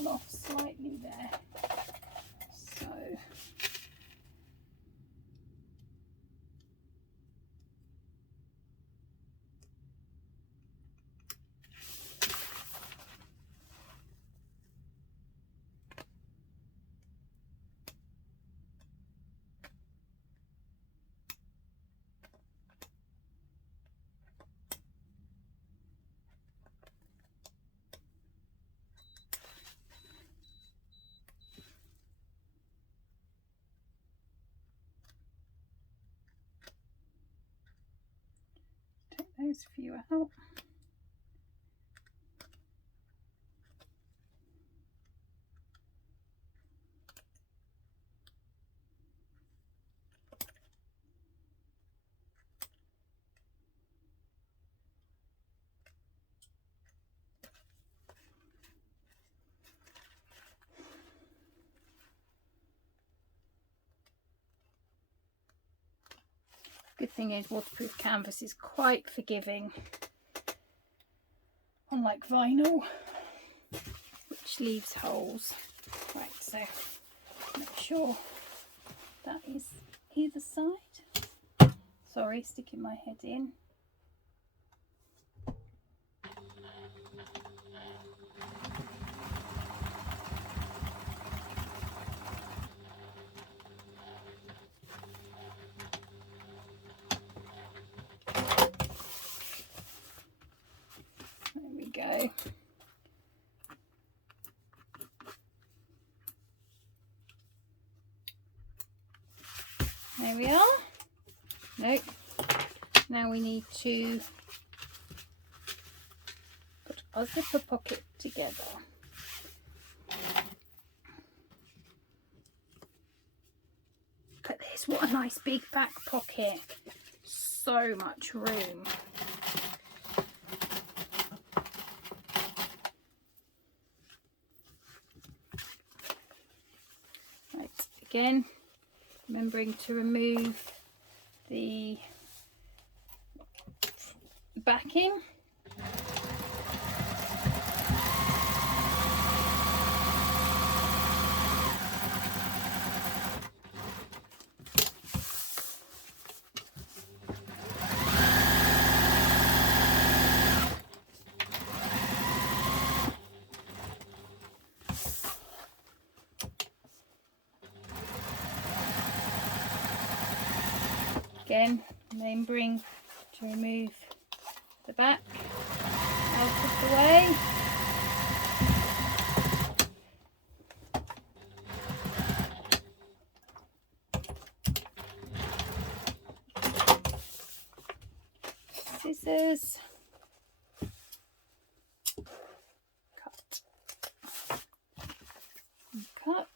Off slightly there, so take those few out. Good thing is waterproof canvas is quite forgiving, unlike vinyl, which leaves holes. Right, so make sure that is either side. Sorry, sticking my head in. There we go. There we are. Nope. Now we need to put our zipper pocket together. Look at this, what a nice big back pocket. So much room. Right, again, remembering to remove the backing. Again, remembering to remove the back out of the way. Scissors. Cut. And cut.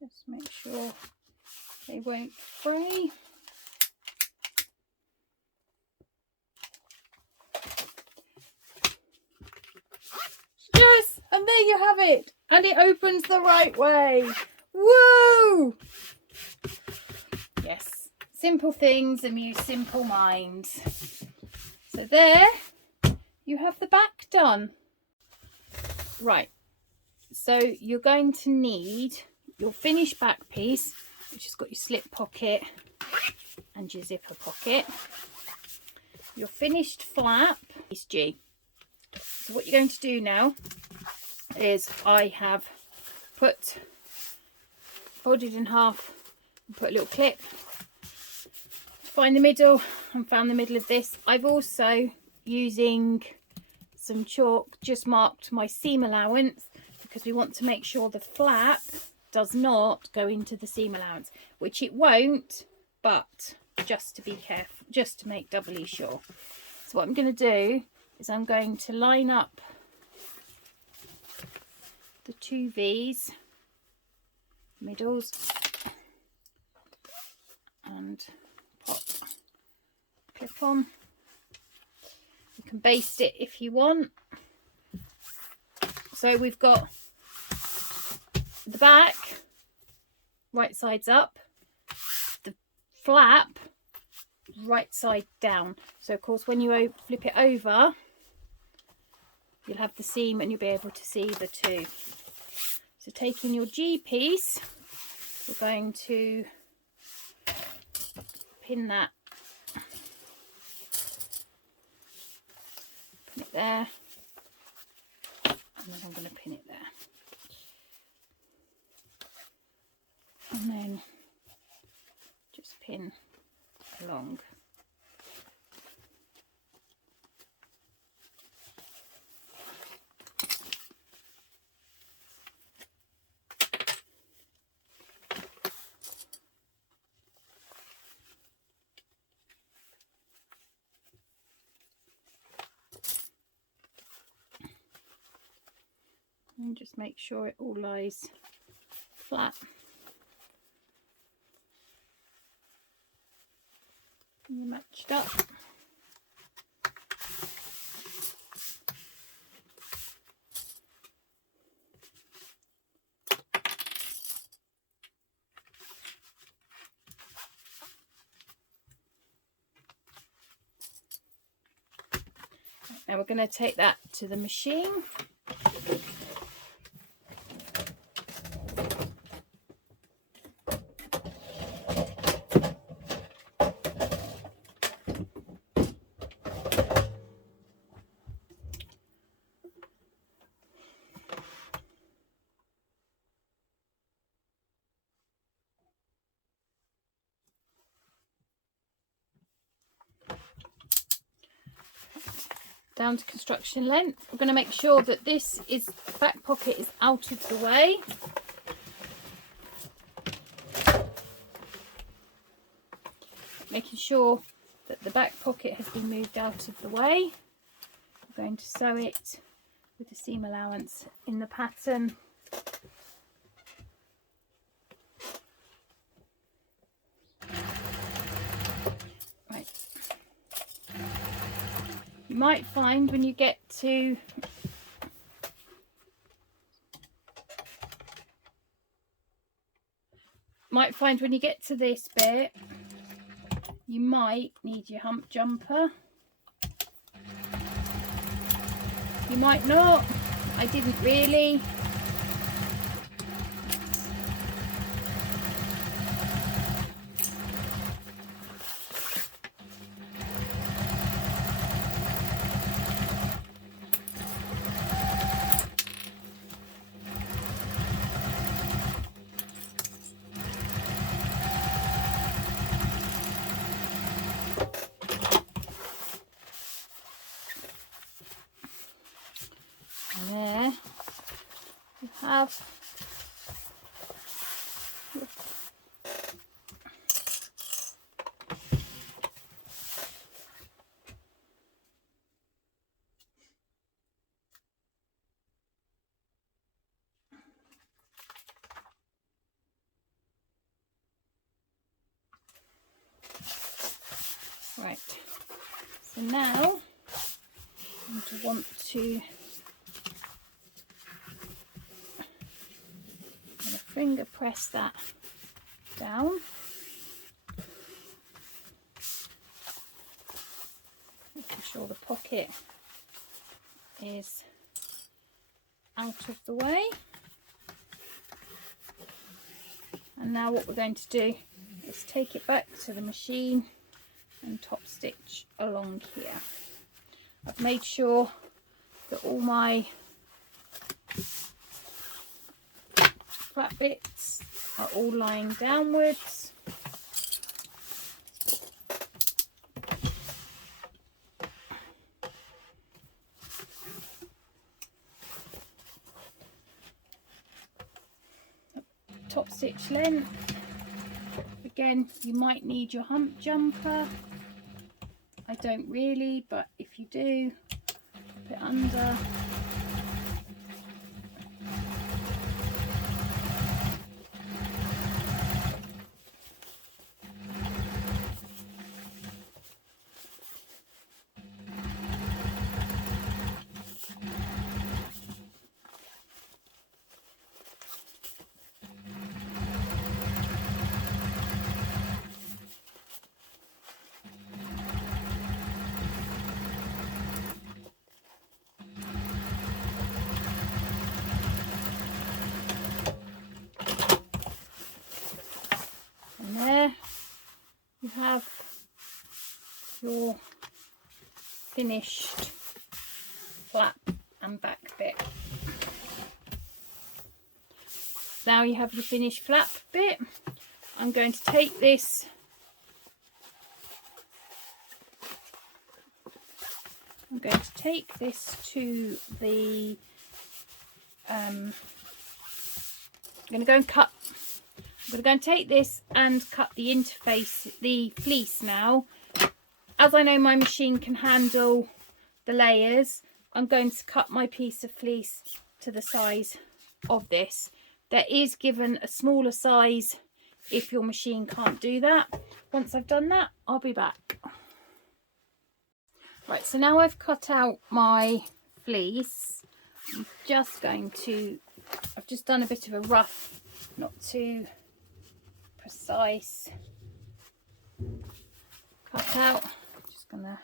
Just make sure they won't fray. Yes, and there you have it, and it opens the right way. Woo! Yes, simple things amuse simple minds. So there you have the back done. Right, so you're going to need your finished back piece, which has got your slip pocket and your zipper pocket, your finished flap is G. So what you're going to do now is I have folded in half and put a little clip to find the middle, and found the middle of this. I've also, using some chalk, just marked my seam allowance, because we want to make sure the flap does not go into the seam allowance, which it won't, but just to be careful, just to make doubly sure. So what I'm going to do is I'm going to line up the two V's, middles, and pop clip on. You can baste it if you want. So we've got the back right sides up, the flap right side down. So of course when you flip it over, you'll have the seam and you'll be able to see the two. So taking your G piece, we're going to pin that, pin it there, and then I'm going to pin it there, and then just pin along. And just make sure it all lies flat. And you matched up. Now we're going to take that to the machine. Down to construction length. We're going to make sure that this back pocket is out of the way. Making sure that the back pocket has been moved out of the way. I'm going to sew it with the seam allowance in the pattern. Right. You might find when you get to this bit, you might need your hump jumper. You might not. I didn't really. There you have Right, so now I'm going to want to finger press that down. Making sure the pocket is out of the way. And now what we're going to do is take it back to the machine and top stitch along here. I've made sure that all my flat bits are all lying downwards. Top stitch length. Again, you might need your hump jumper. I don't really, but if you do, put it under. And there you have your finished flap and back bit. Now you have your finished flap bit. I'm going to take this to the I'm going to go and cut. I'm going to go and take this and cut the interface, the fleece now. As I know my machine can handle the layers, I'm going to cut my piece of fleece to the size of this. There is given a smaller size if your machine can't do that. Once I've done that, I'll be back. Right, so now I've cut out my fleece. I've just done a bit of a rough, not too precise cut out. Just gonna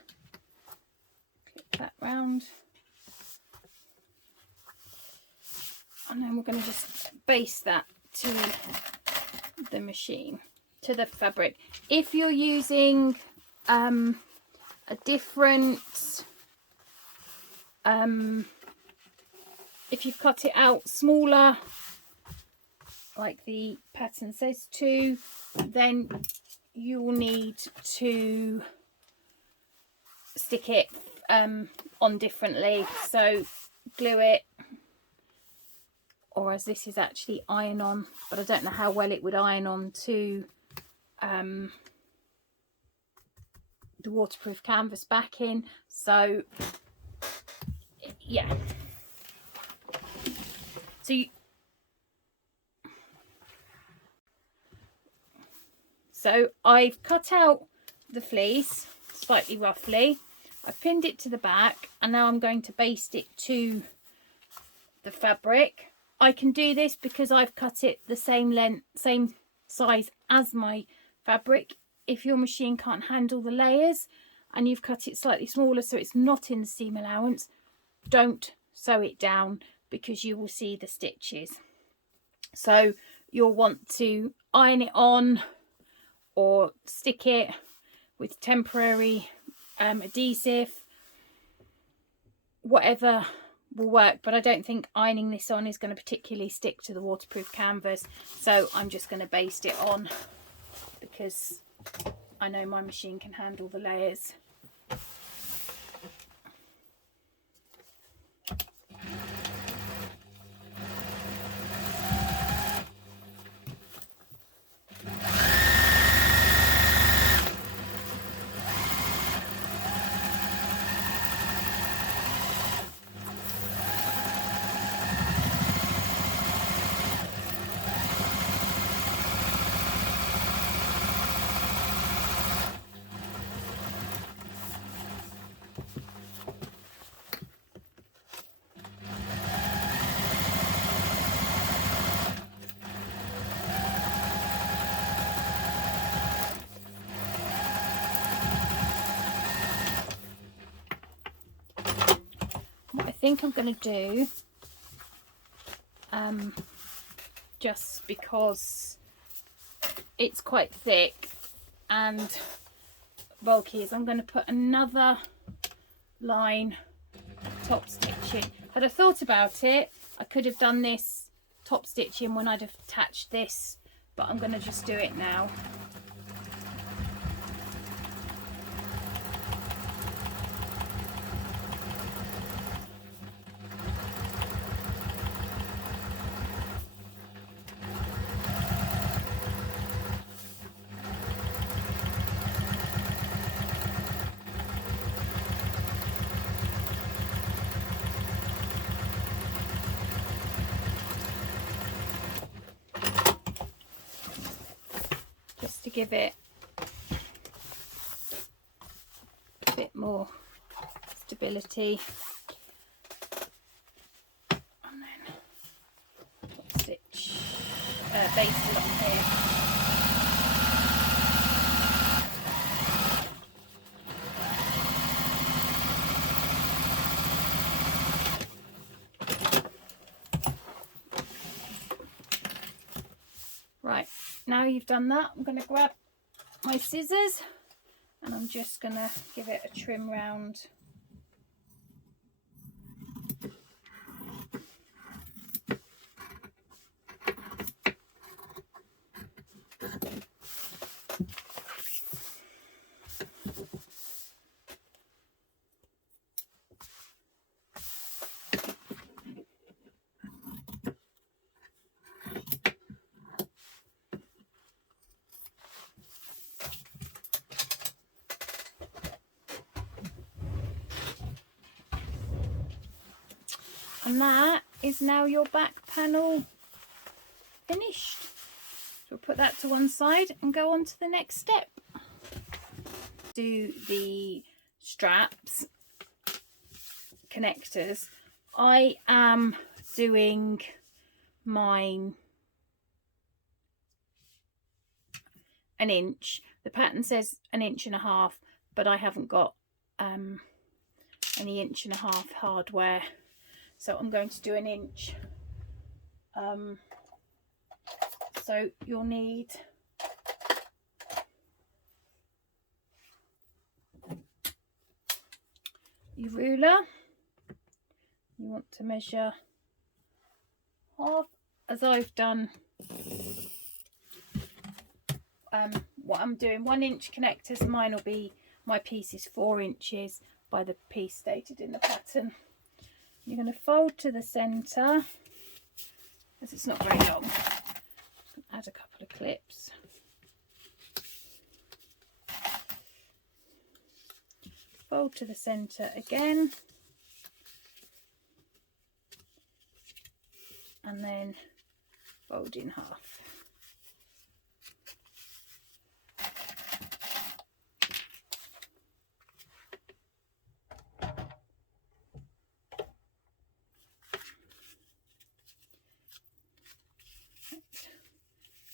clip that round, and then we're going to just baste that to the machine, to the fabric. If you're using a different if you've cut it out smaller like the pattern says to, then you will need to stick it on differently, so glue it, or as this is actually iron on, but I don't know how well it would iron on to the waterproof canvas backing. So yeah, so I've cut out the fleece slightly roughly, I've pinned it to the back, and now I'm going to baste it to the fabric. I can do this because I've cut it the same length, same size as my fabric. If your machine can't handle the layers and you've cut it slightly smaller so it's not in the seam allowance, don't sew it down because you will see the stitches. So you'll want to iron it on or stick it with temporary adhesive, whatever will work, but I don't think ironing this on is going to particularly stick to the waterproof canvas, so I'm just going to baste it on because I know my machine can handle the layers. think I'm going to do, just because it's quite thick and bulky, is I'm going to put another line top stitching. Had I thought about it, I could have done this top stitching when I'd have attached this, but I'm going to just do it now. Just to give it a bit more stability, and then stitch base along here. Right, now you've done that, I'm going to grab my scissors and I'm just going to give it a trim round. And that is now your back panel finished. So we'll put that to one side and go on to the next step. Do the straps, connectors. I am doing mine 1 inch. The pattern says 1.5 inches, but I haven't got any 1.5 inch hardware, so I'm going to do 1 inch. So you'll need your ruler. You want to measure half, as I've done. What I'm doing, 1 inch connectors. Mine will be, my piece is 4 inches by the piece stated in the pattern. You're going to fold to the centre, as it's not very long. Add a couple of clips. Fold to the centre again, and then fold in half.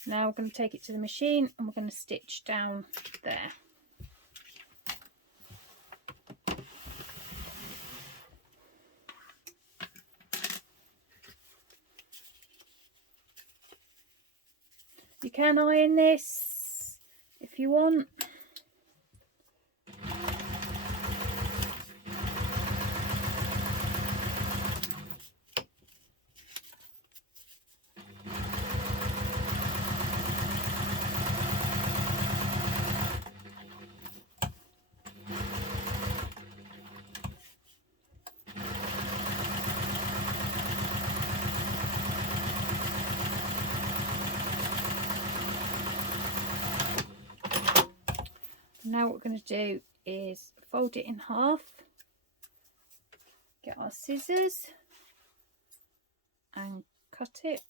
Now we're going to take it to the machine and we're going to stitch down there. You can iron this if you want. Now what we're going to do is fold it in half, get our scissors and cut it,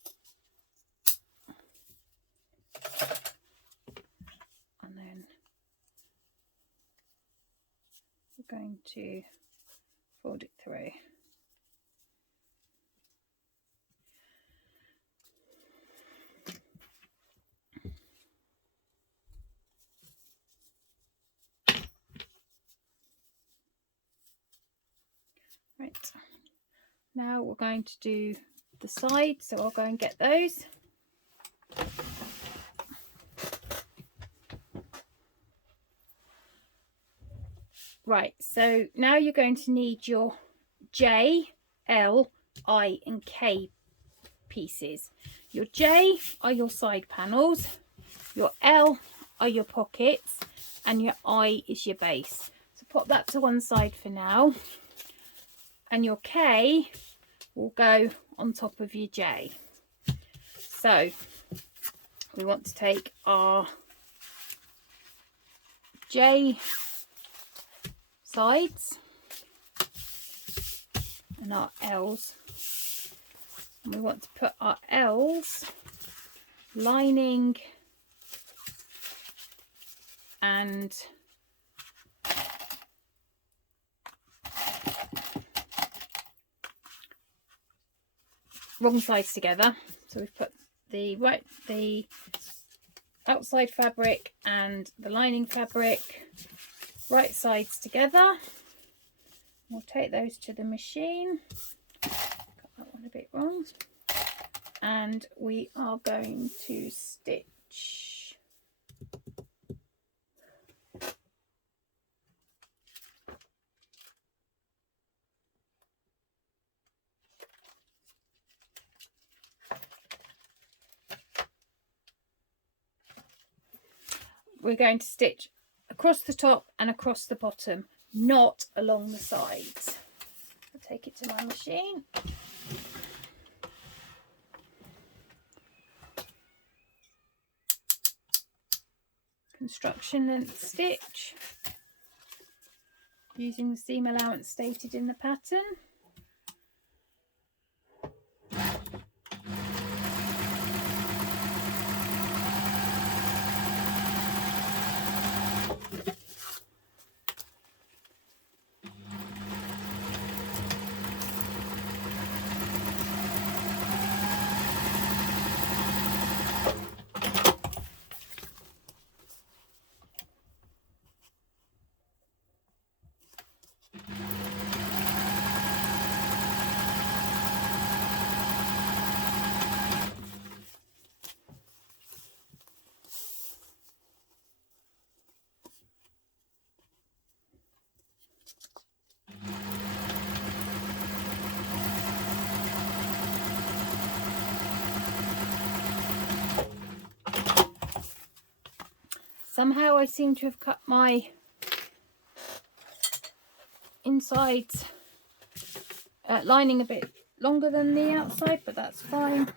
and then we're going to fold it through. Right, Now we're going to do the sides, so I'll go and get those. Right, so now you're going to need your J, L, I and K pieces. Your J are your side panels, your L are your pockets, and your I is your base. So pop that to one side for now, and your K will go on top of your J. So we want to take our J sides and our L's, and we want to put our L's lining and wrong sides together. So we've put the outside fabric and the lining fabric right sides together. We'll take those to the machine. Got that one a bit wrong. And we are going to stitch. We're going to stitch across the top and across the bottom, not along the sides. I'll take it to my machine. Construction length stitch using the seam allowance stated in the pattern. Somehow I seem to have cut my inside lining a bit longer than the outside, but that's fine.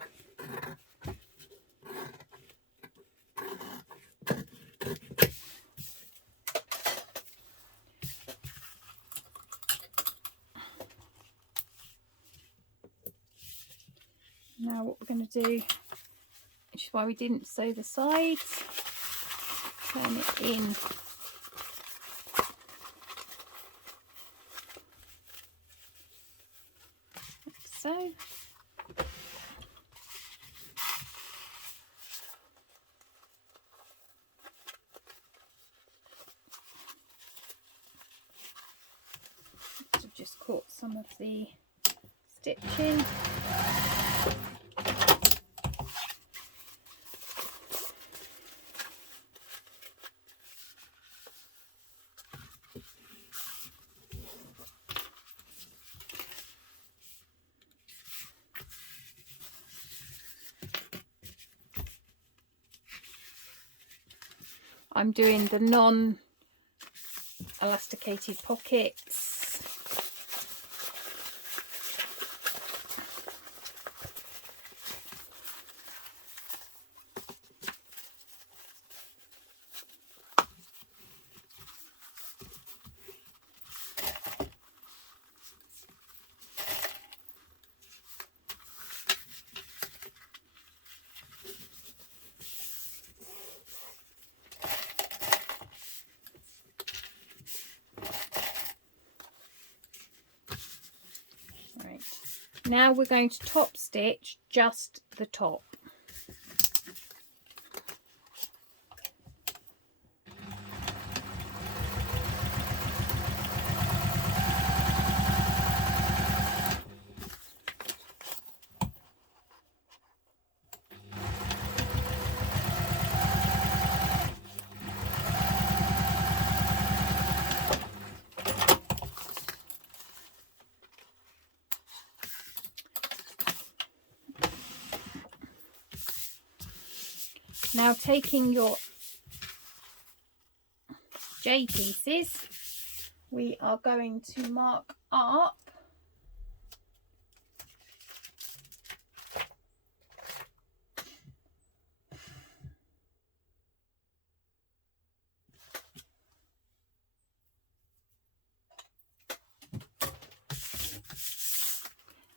Now what we're going to do, which is why we didn't sew the sides, turn it in like so. I've just caught some of the stitching. I'm doing the non-elasticated pockets. Now we're going to top stitch just the top. Now taking your J pieces, we are going to mark up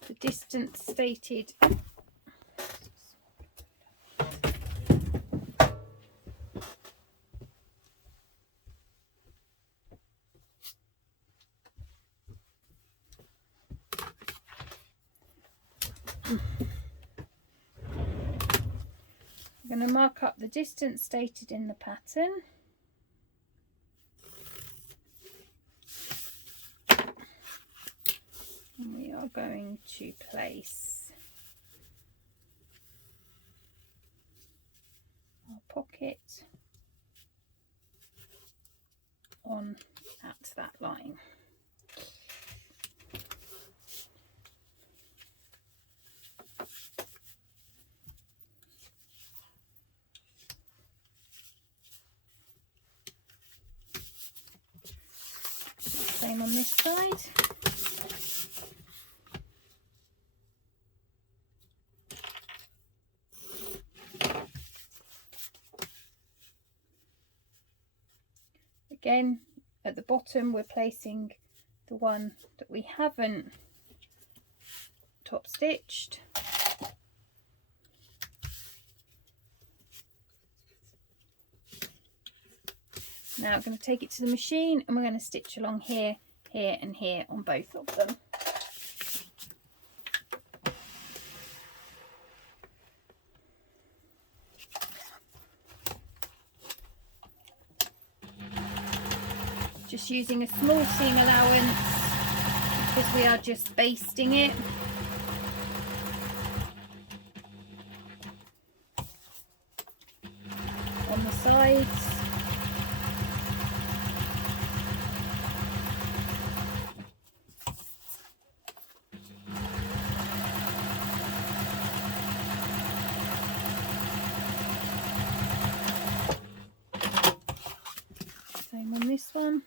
the distance stated . I'm going to mark up the distance stated in the pattern. And we are going to place our pocket on at that line. Same on this side. Again, at the bottom we're placing the one that we haven't top stitched. Now I'm going to take it to the machine and we're going to stitch along here, here and here on both of them. Just using a small seam allowance because we are just basting it. On the sides. Same on this one.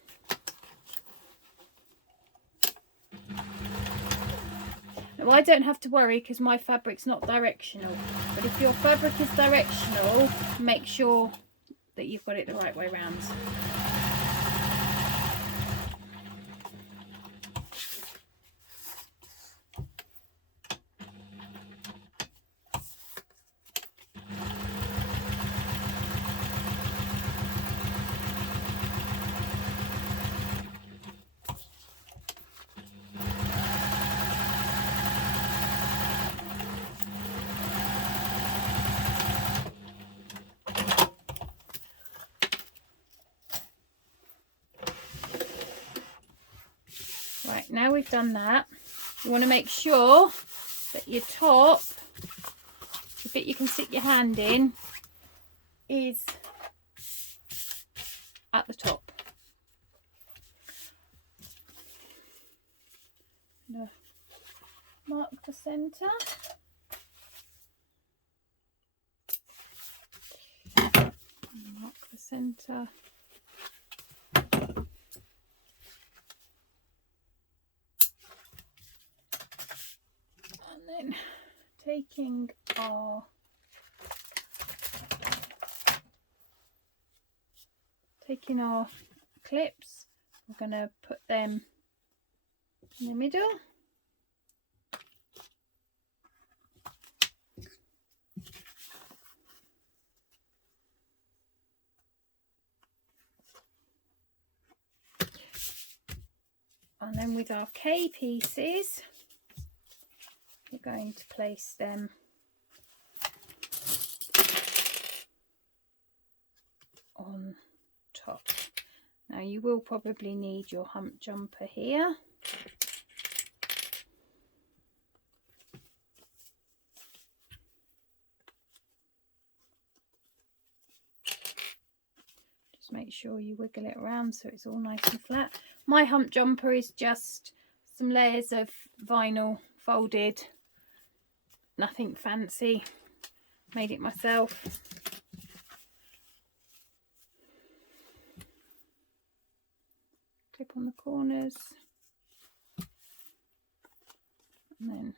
Now I don't have to worry because my fabric's not directional, but if your fabric is directional, make sure that you've got it the right way round. Right, now we've done that, you want to make sure that your top, the bit you can stick your hand in, is at the top. Now, mark the centre. Mark the centre. And then taking our clips, we're going to put them in the middle. And then with our K pieces, we're going to place them on top. Now you will probably need your hump jumper here. Just make sure you wiggle it around so it's all nice and flat. My hump jumper is just some layers of vinyl folded, nothing fancy, made it myself. on the corners, and then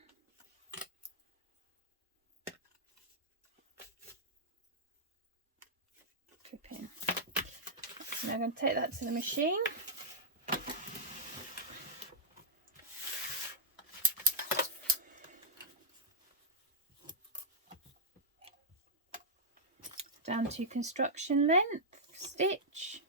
clip in. So now I'm going to take that to the machine. Down to construction length stitch.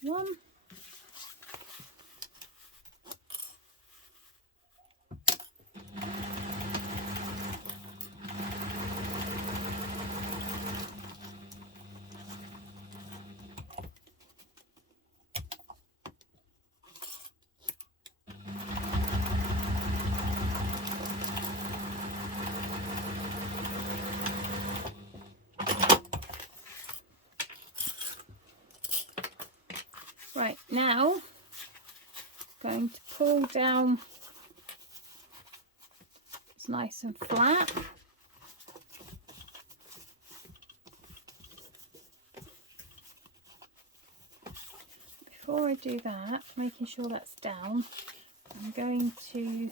One. Right, now going to pull down. It's nice and flat. Before I do that, making sure that's down, I'm going to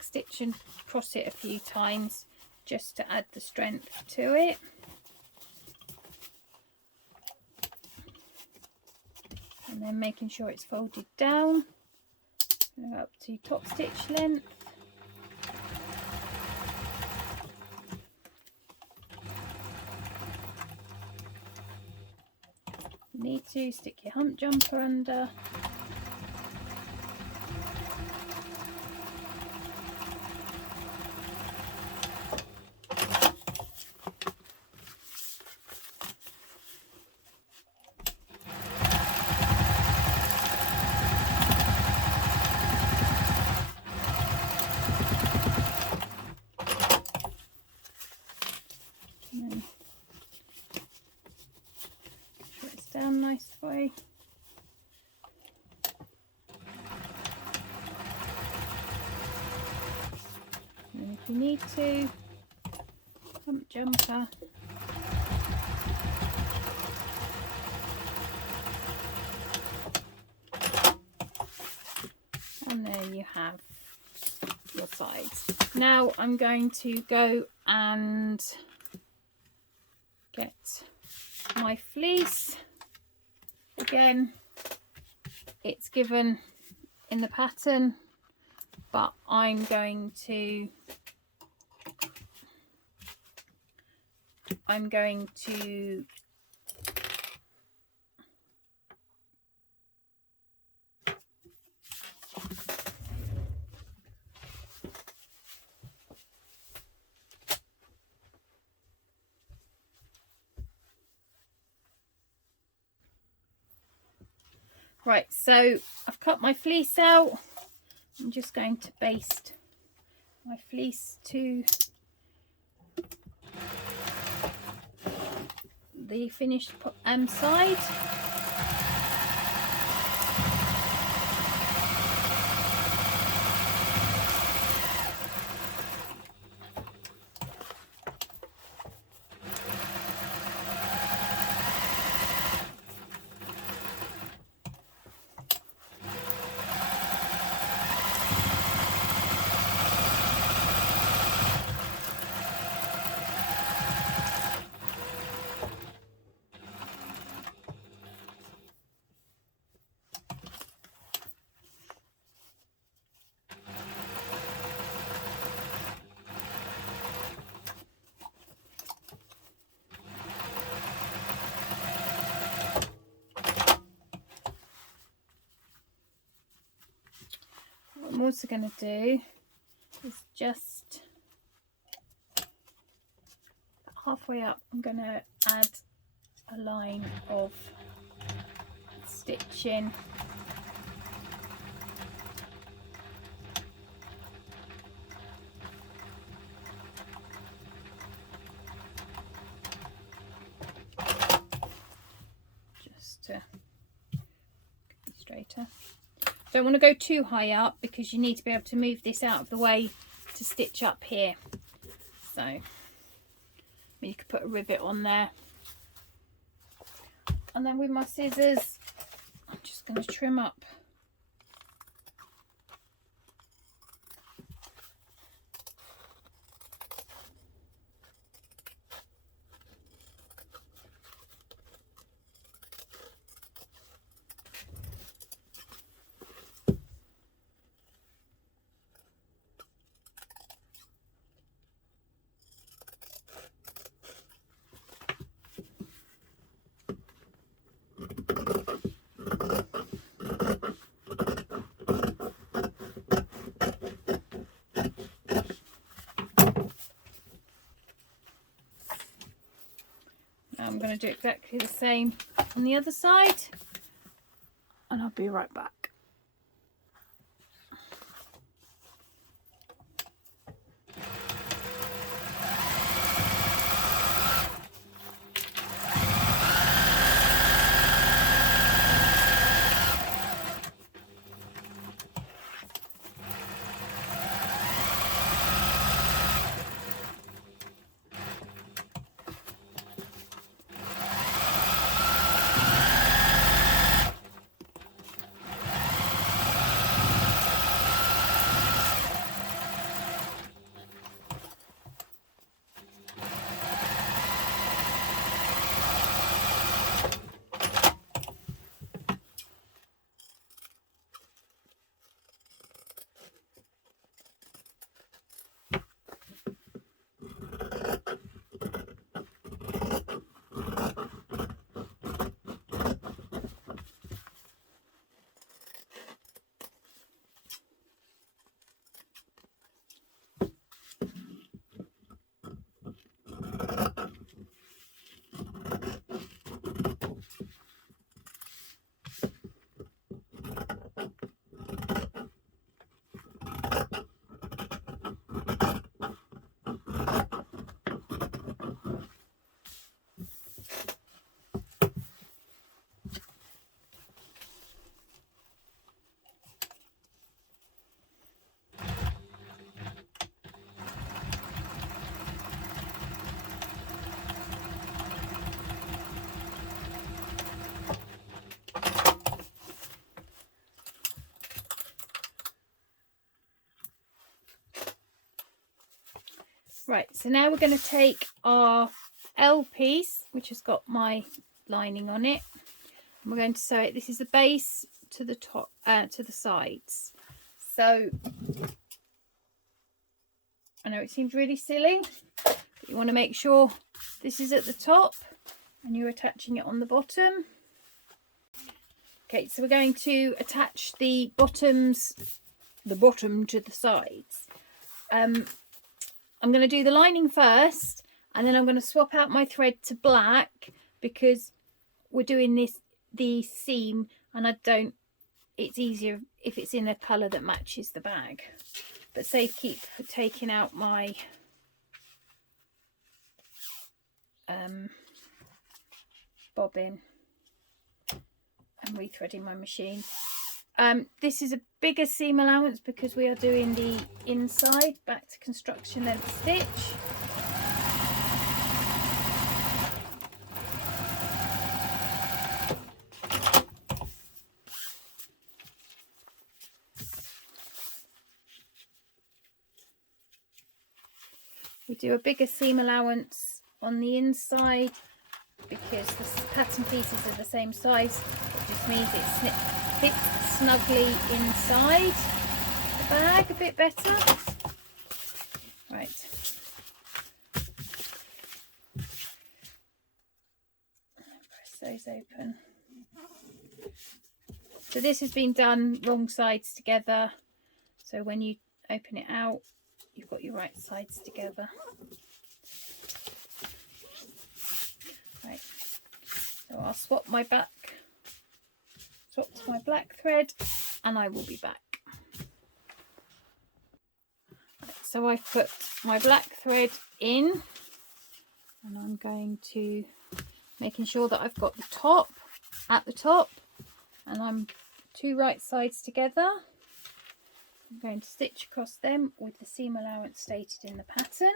stitch and cross it a few times just to add the strength to it. And then making sure it's folded down. Go up to top stitch length. You need to stick your hump jumper under. Down nice way. And if you need to, hump jumper. And there you have your sides. Now I'm going to go and get my fleece. Again, it's given in the pattern, but I'm going to right, so I've cut my fleece out. I'm just going to baste my fleece to the finished side. also going to do is just halfway up, I'm going to add a line of stitching. Just to get it straighter. Don't want to go too high up because you need to be able to move this out of the way to stitch up here. So you could put a rivet on there. And then with my scissors, I'm just going to trim up. I'm going to do exactly the same on the other side, and I'll be right back. Right, so now we're going to take our L piece, which has got my lining on it, and we're going to sew it. This is the base to the top, to the sides. So I know it seems really silly, but you want to make sure this is at the top and you're attaching it on the bottom. Okay, so we're going to attach the bottom to the sides. I'm going to do the lining first, and then I'm going to swap out my thread to black because we're doing the seam, and it's easier if it's in a colour that matches the bag. But keep taking out my bobbin and rethreading my machine. This is a bigger seam allowance because we are doing the inside. Back to construction length stitch. We do a bigger seam allowance on the inside because the pattern pieces are the same size. It just means it fits snugly inside the bag a bit better. Right. Press those open. So this has been done wrong sides together. So when you open it out, you've got your right sides together. Right, so I'll swap to my black thread, and I will be back. Right, so I've put my black thread in, and I'm going to making sure that I've got the top at the top, and I'm 2 right sides together. I'm going to stitch across them with the seam allowance stated in the pattern.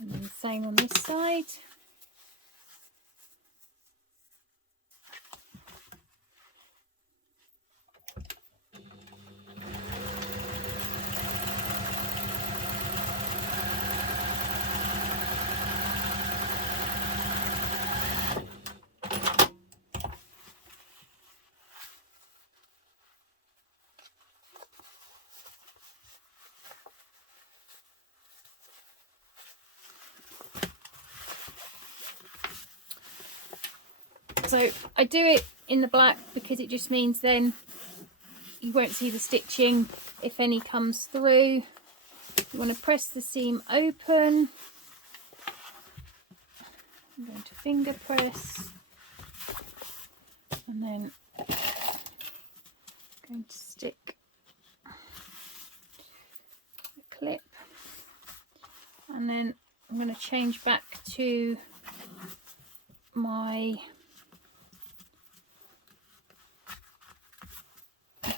And then the same on this side. So I do it in the black because it just means then you won't see the stitching if any comes through. You want to press the seam open. I'm going to finger press, and then I'm going to stick a clip, and then I'm going to change back to my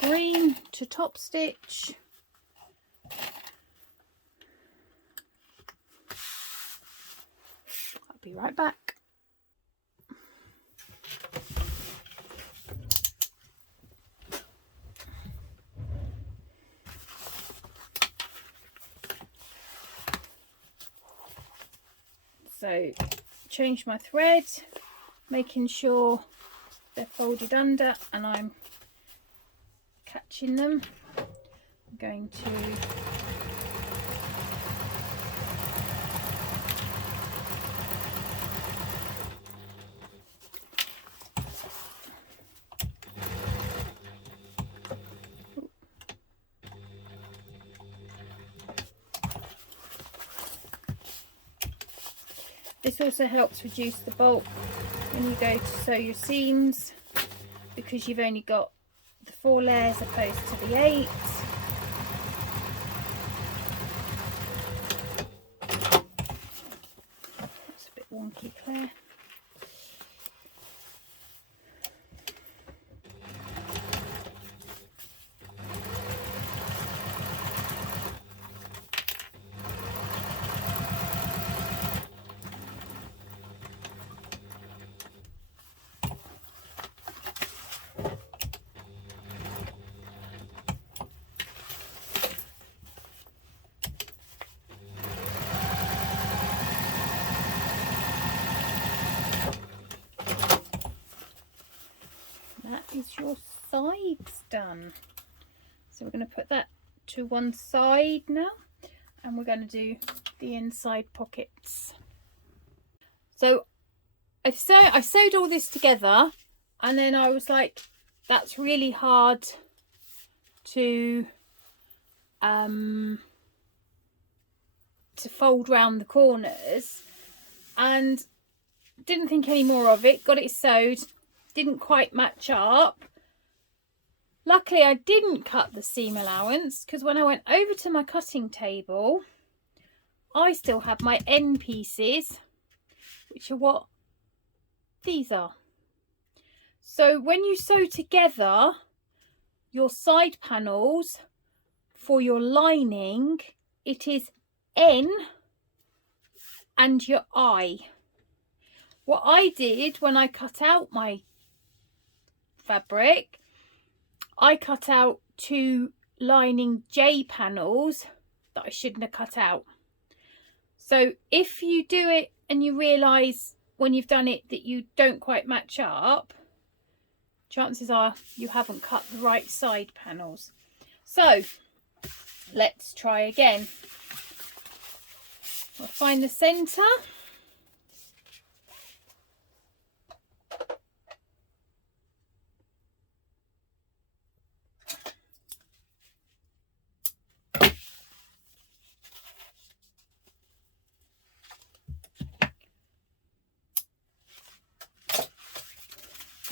green to top stitch. I'll be right back. So change my thread, making sure they're folded under and I'm catching them. I'm going to this also helps reduce the bulk when you go to sew your seams, because you've only got the 4 layers opposed to the 8. That's a bit wonky, Claire. Is your sides done? So we're going to put that to one side now, and we're going to do the inside pockets. So I sewed all this together, and then I was like, that's really hard to fold round the corners, and didn't think any more of it. Got it sewed. Didn't quite match up. Luckily I didn't cut the seam allowance, because when I went over to my cutting table I still had my end pieces, which are what these are. So when you sew together your side panels for your lining, it is N and your I. What I did when I cut out my fabric, I cut out 2 lining J panels that I shouldn't have cut out. So if you do it and you realise when you've done it that you don't quite match up, chances are you haven't cut the right side panels. So let's try again. I'll find the centre.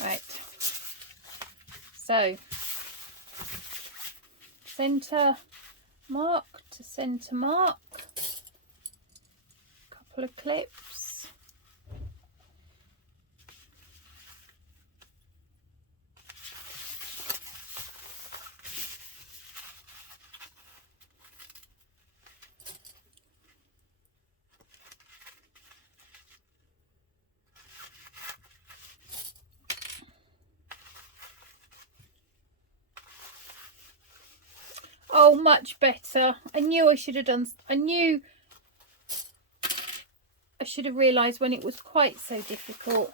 Right, so centre mark to centre mark, couple of clips. Oh, much better. I knew I should have done, I should have realised when it was quite so difficult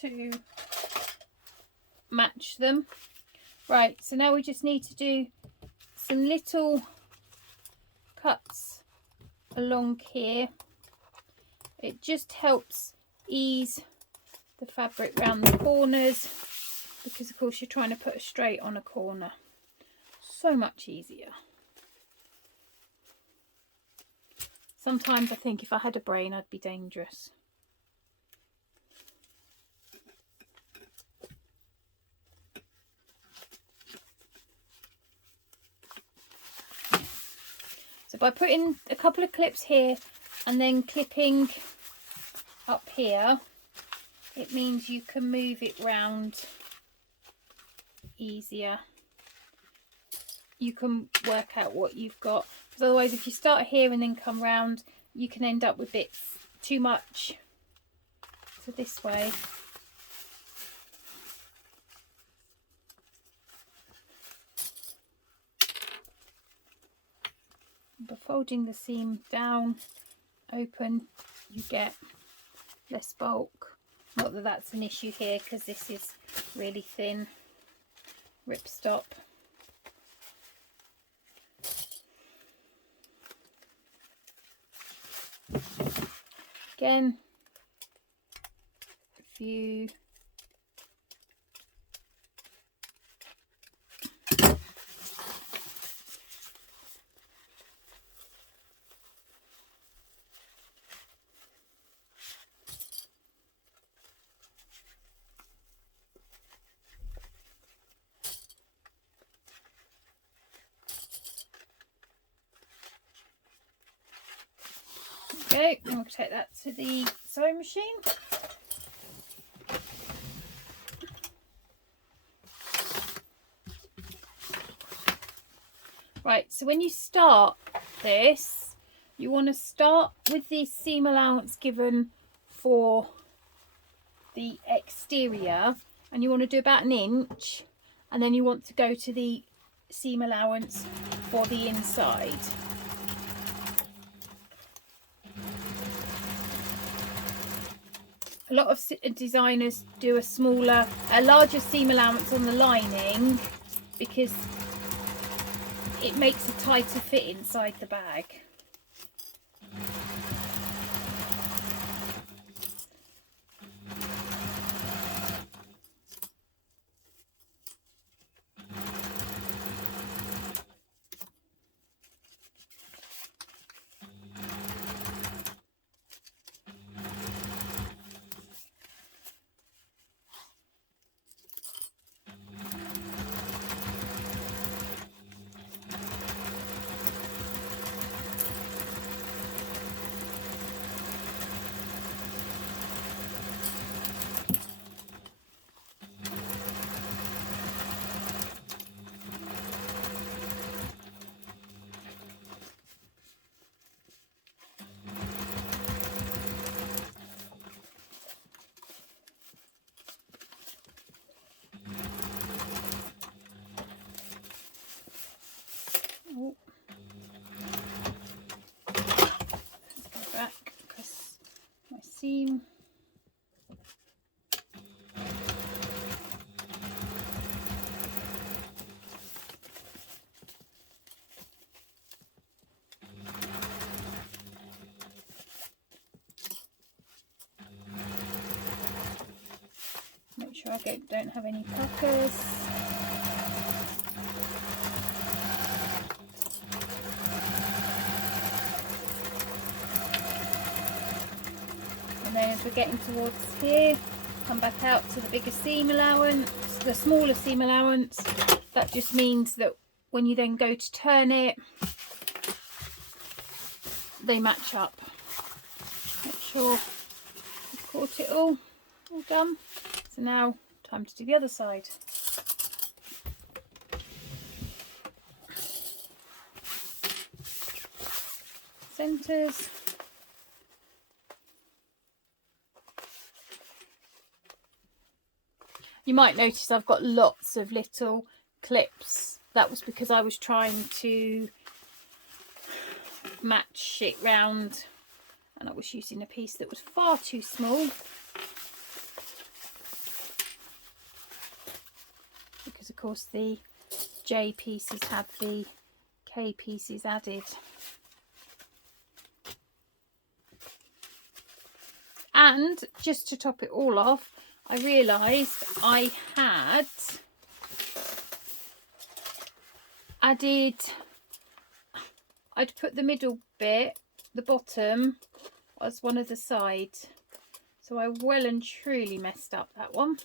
to match them. Right, so now we just need to do some little cuts along here. It just helps ease the fabric round the corners, because of course you're trying to put a straight on a corner. So much easier. Sometimes I think if I had a brain I'd be dangerous. So by putting a couple of clips here and then clipping up here, it means you can move it round easier. You can work out what you've got, because otherwise if you start here and then come round, you can end up with bits too much. So this way. By folding the seam down, open, you get less bulk. Not that that's an issue here, because this is really thin ripstop. Again, a few okay, I'm going to take that to the sewing machine. Right, so when you start this, you want to start with the seam allowance given for the exterior, and you want to do about 1 inch, and then you want to go to the seam allowance for the inside. A lot of designers do a larger seam allowance on the lining, because it makes a tighter fit inside the bag. sure I don't have any puckers. And then as we're getting towards here, come back out to the bigger seam allowance, the smaller seam allowance. That just means that when you then go to turn it, they match up. Make sure you've caught it all done. So now time to do the other side. Centres. You might notice I've got lots of little clips. That was because I was trying to match it round and I was using a piece that was far too small, because of course the J pieces had the K pieces added. And just to top it all off, I realised I had added, I'd put the middle bit, the bottom, as one of the sides. So I well and truly messed up that one.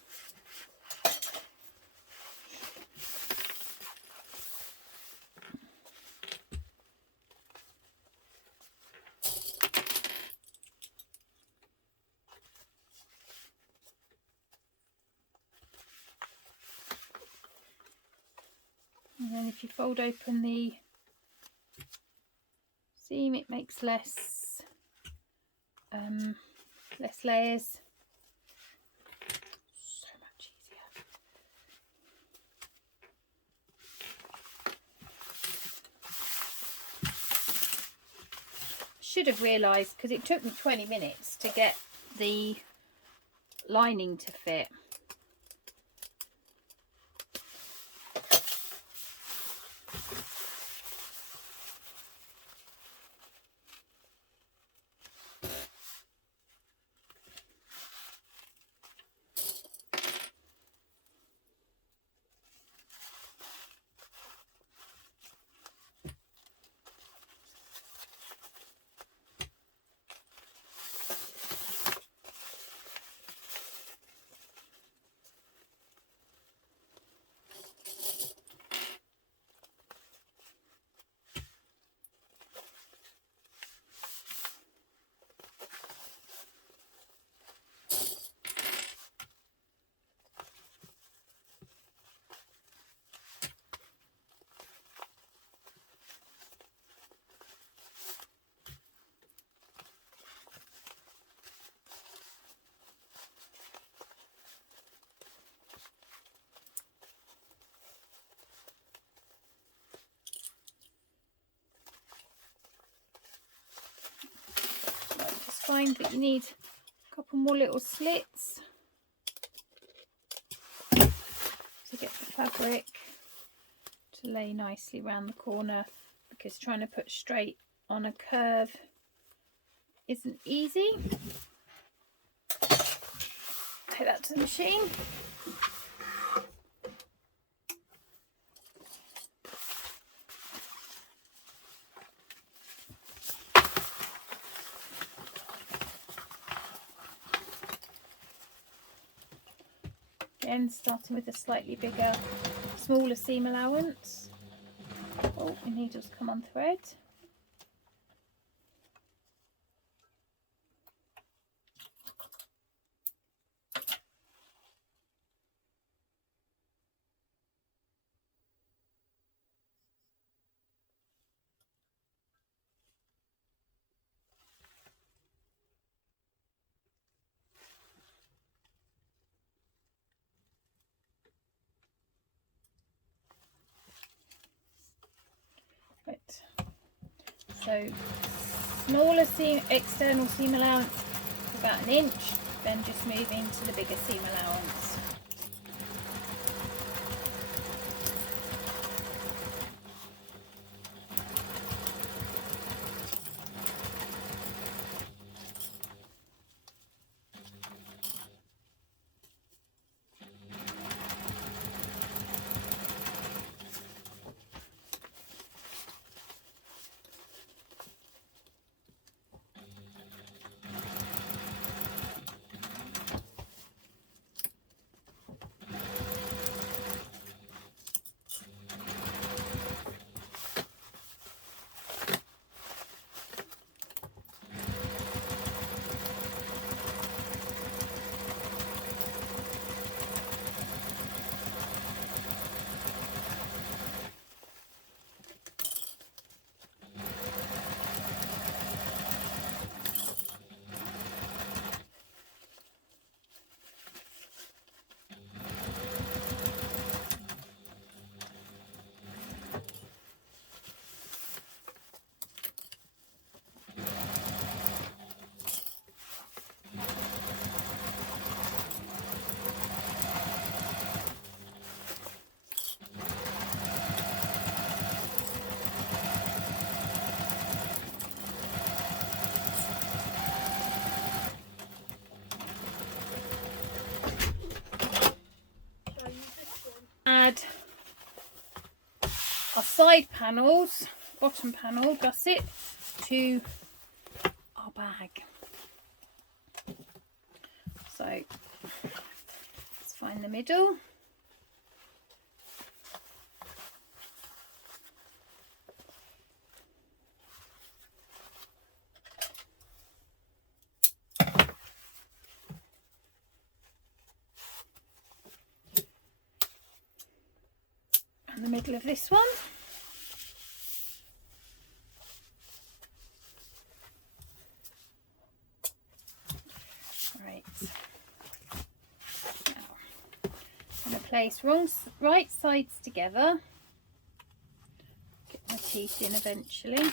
And then if you fold open the seam, it makes less layers. So much easier. Should have realised, because it took me 20 minutes to get the lining to fit. Find that you need a couple more little slits to get the fabric to lay nicely around the corner, because trying to put straight on a curve isn't easy. Take that to the machine. Again, starting with a slightly bigger, smaller seam allowance. Oh, my needle's come on thread. Right. So smaller seam, external seam allowance, about 1 inch, then just moving to the bigger seam allowance. add our side panels, bottom panel, gusset, to our bag. So let's find the middle. And the middle of this one. Right. Now, I'm going to place right sides together. Get my teeth in eventually.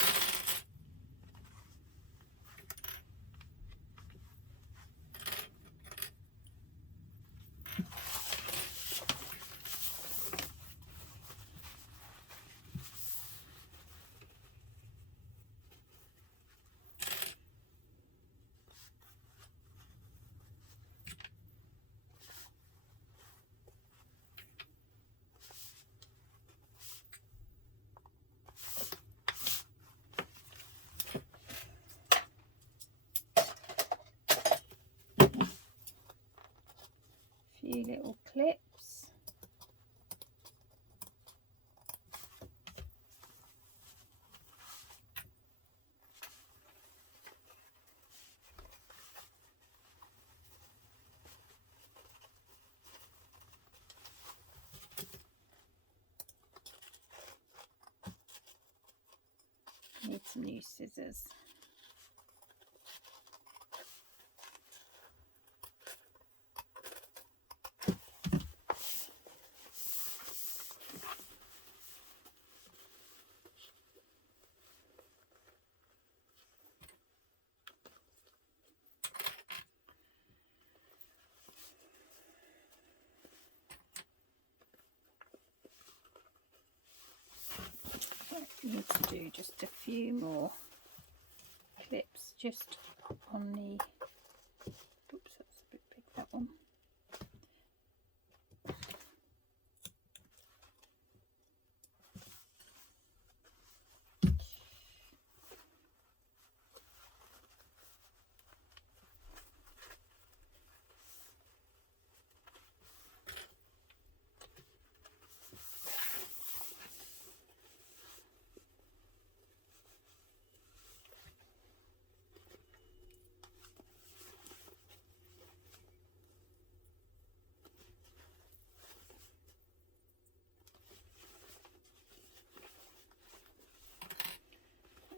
Few little clips. Need some new scissors. Need to do just a few more clips just on the, oops, that's a bit big, that one.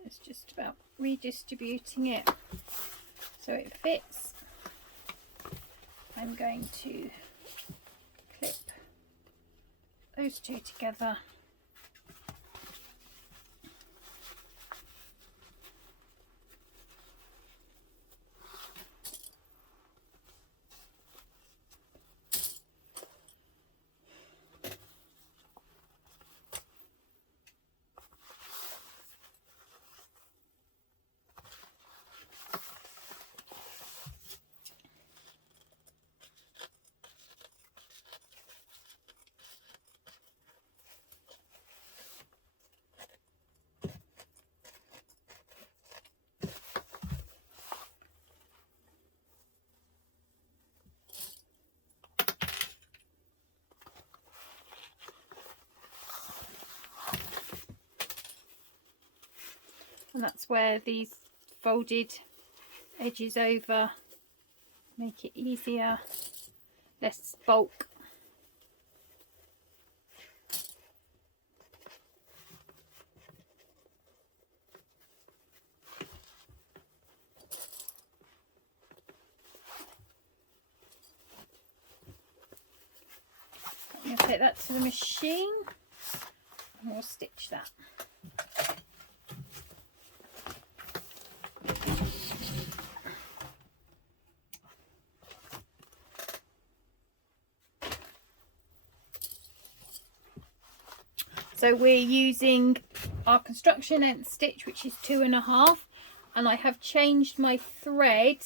It's just about redistributing it so it fits. I'm going to clip those two together. And that's where these folded edges over make it easier, less bulk. I'm going to take that to the machine and we'll stitch that. So we're using our construction length stitch, which is 2.5, and I have changed my thread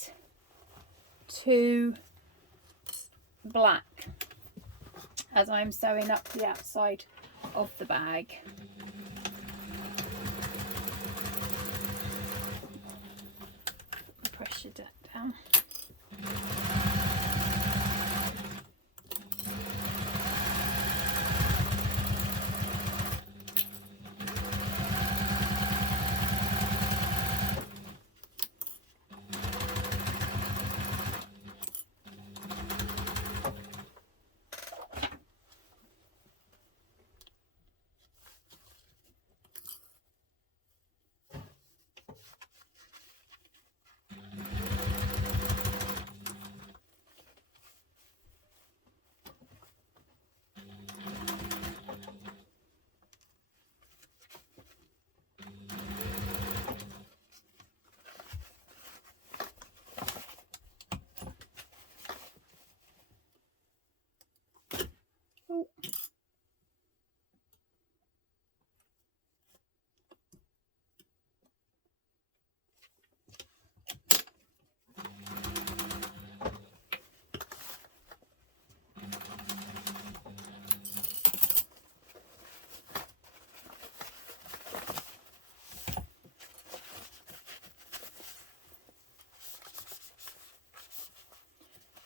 to black. as I'm sewing up the outside of the bag. Pressure that down. Oh.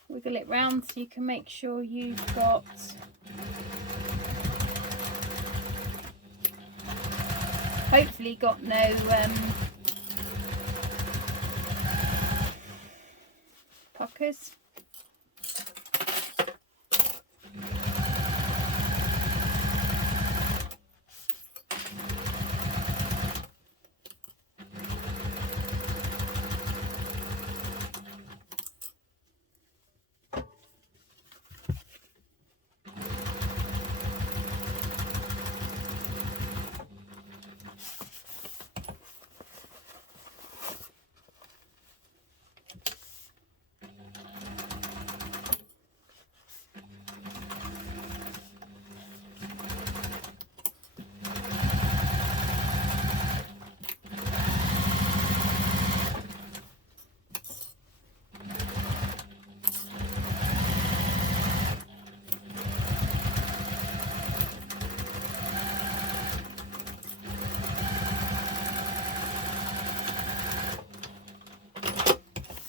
Wiggle it round so you can make sure you've got hopefully got no puckers.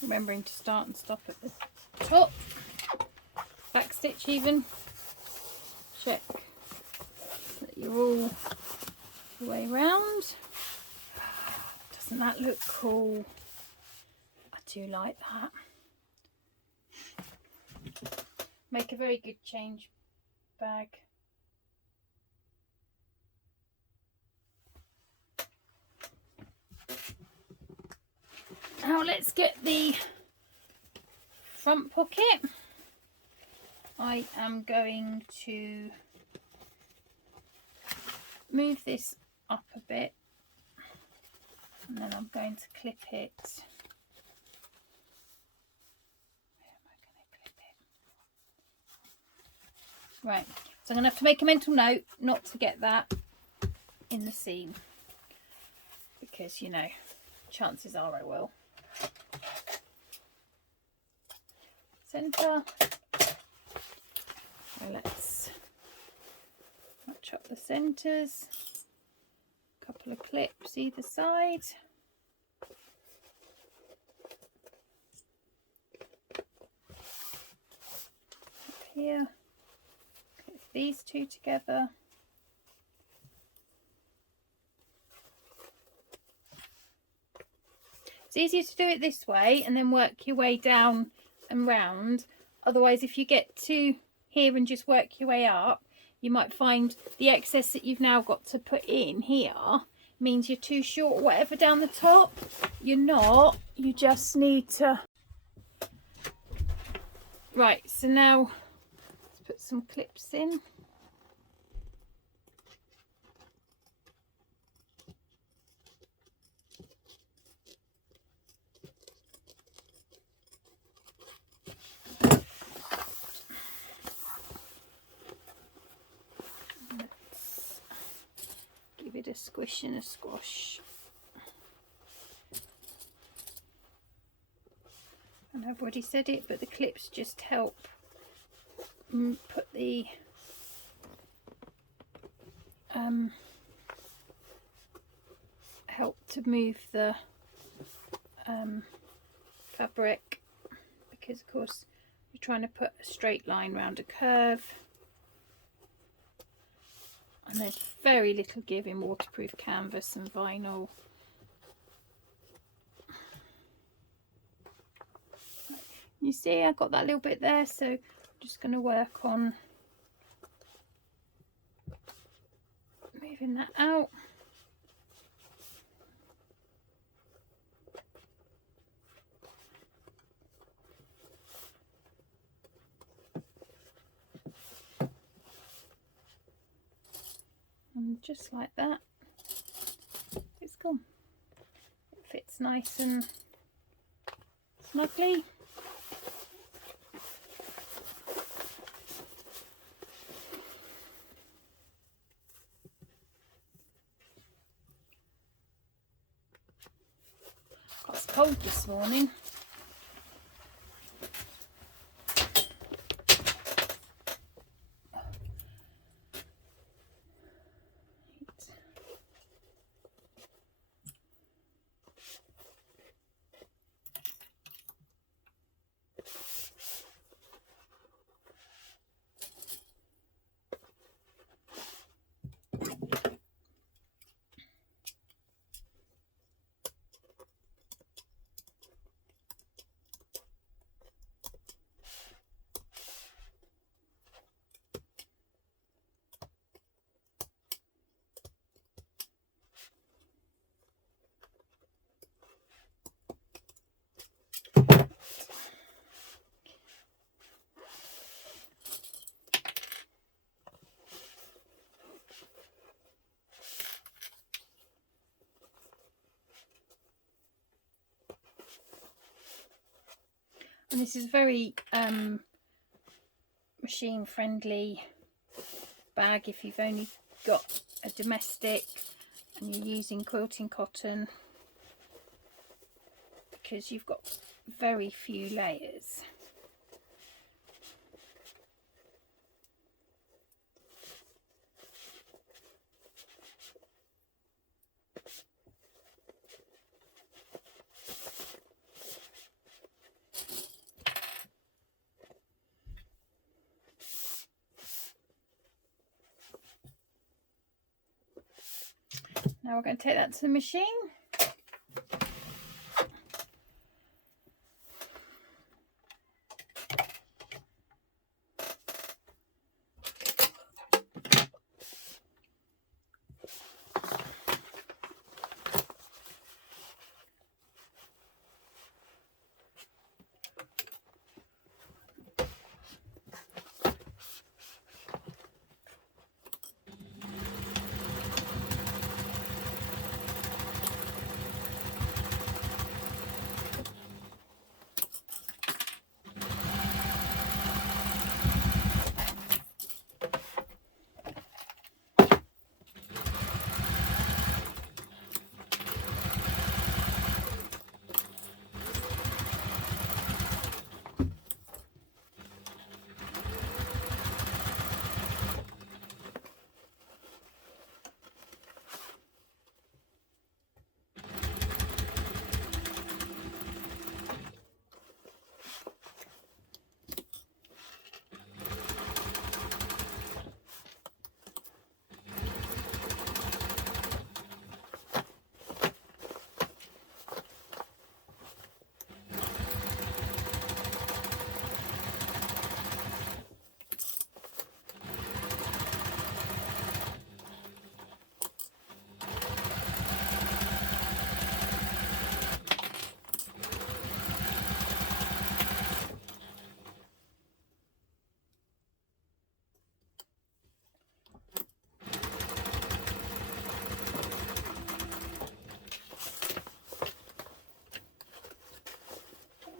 Remembering to start and stop at the top, back stitch even, check that you're all the way round. Doesn't that look cool? I do like that. Make a very good change bag. Now let's get the front pocket. I am going to move this up a bit and then I'm going to clip it. Where am I going to clip it? Right, so I'm going to have to make a mental note not to get that in the seam because, you know, chances are I will. Centre. So let's match up the centres. A couple of clips either side. Up here. Clip these two together. It's easier to do it this way and then work your way down and round. Otherwise, if you get to here and just work your way up, you might find the excess that you've now got to put in here means you're too short or whatever down the top. You're not, you just need to. Right, so now let's put some clips in. Give it a squish and a squash. And I've already said it, but the clips just help put the help to move the fabric, because of course you're trying to put a straight line around a curve, and there's very little give in waterproof canvas and vinyl. You see I got that little bit there, so I'm just going to work on moving that out. And just like that, it's gone. It fits nice and snugly. Got cold this morning. And this is very machine friendly bag if you've only got a domestic and you're using quilting cotton, because you've got very few layers. Now we're going to take that to the machine.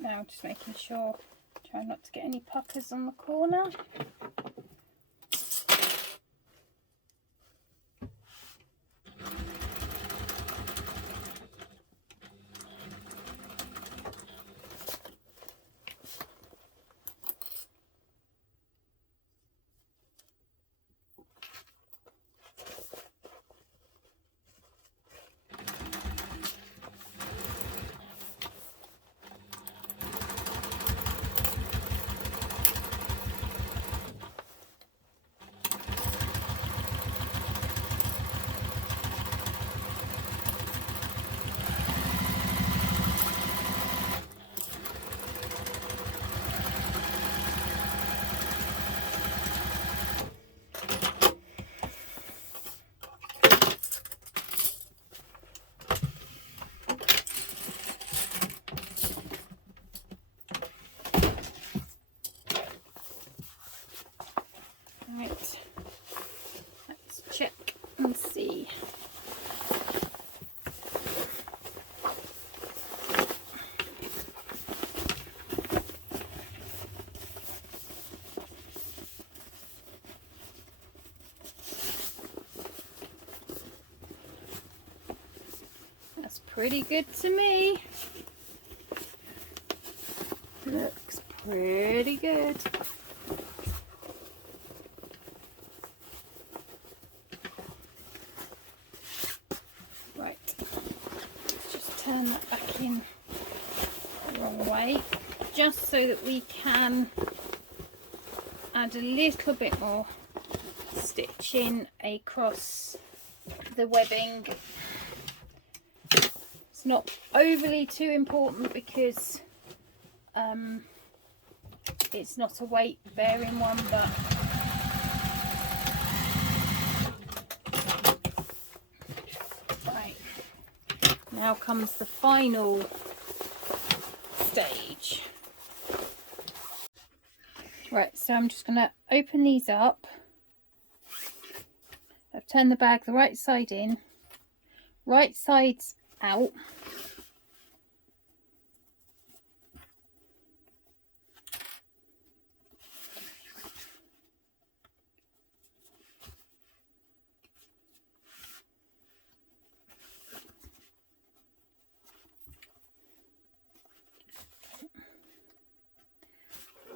Now just making sure, try not to get any puckers on the corner. pretty good to me. Looks pretty good. Right, let's just turn that back in the wrong way, just so that we can add a little bit more stitching across the webbing. It's not overly too important because it's not a weight bearing one, but right, now comes the final stage. Right, so I'm just going to open these up. I've turned the bag the right side in, right side's out.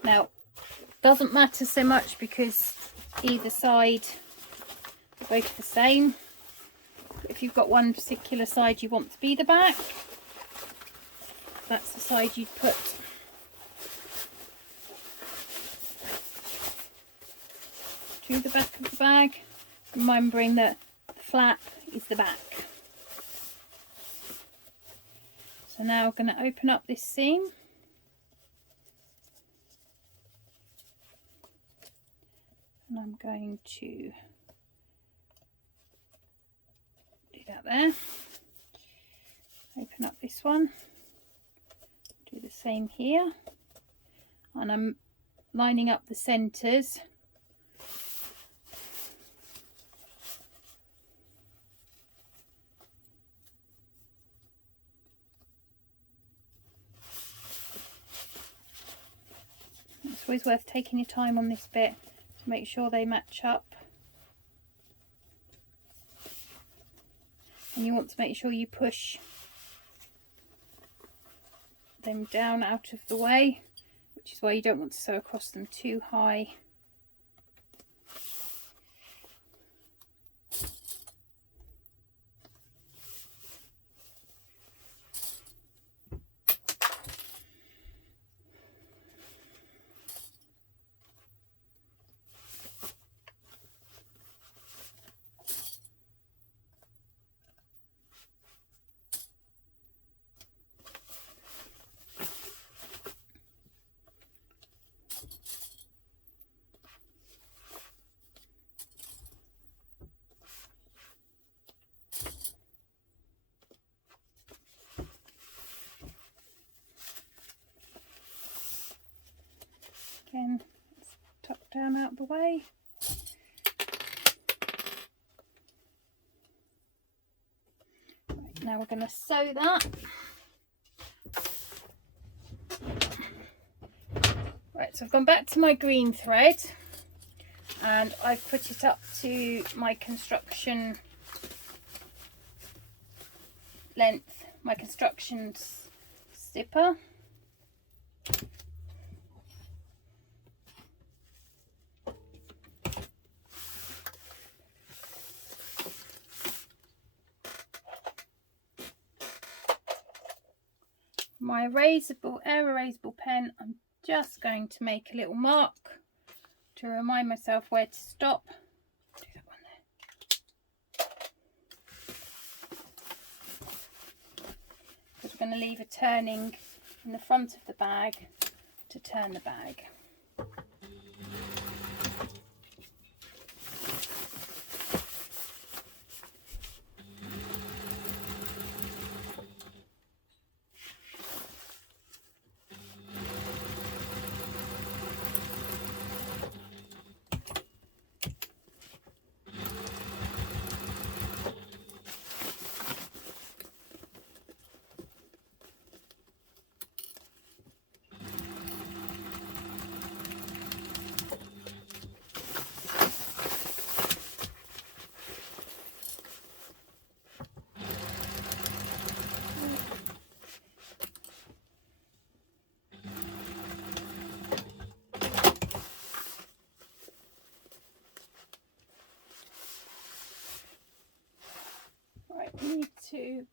Now, doesn't matter so much because either side are both the same. If you've got one particular side you want to be the back, that's the side you'd put to the back of the bag, remembering that the flap is the back. So now I'm going to open up this seam. And I'm going to do that there. Open up this one. Do the same here. And I'm lining up the centres. It's always worth taking your time on this bit. Make sure they match up, and you want to make sure you push them down out of the way, which is why you don't want to sew across them too high. Again, let's tuck down out the way. Right, now we're going to sew that. Right, so I've gone back to my green thread and I've put it up to my construction length, my construction zipper. My air erasable pen, I'm just going to make a little mark to remind myself where to stop. Do that one there. Because we're going to leave a turning in the front of the bag to turn the bag. need to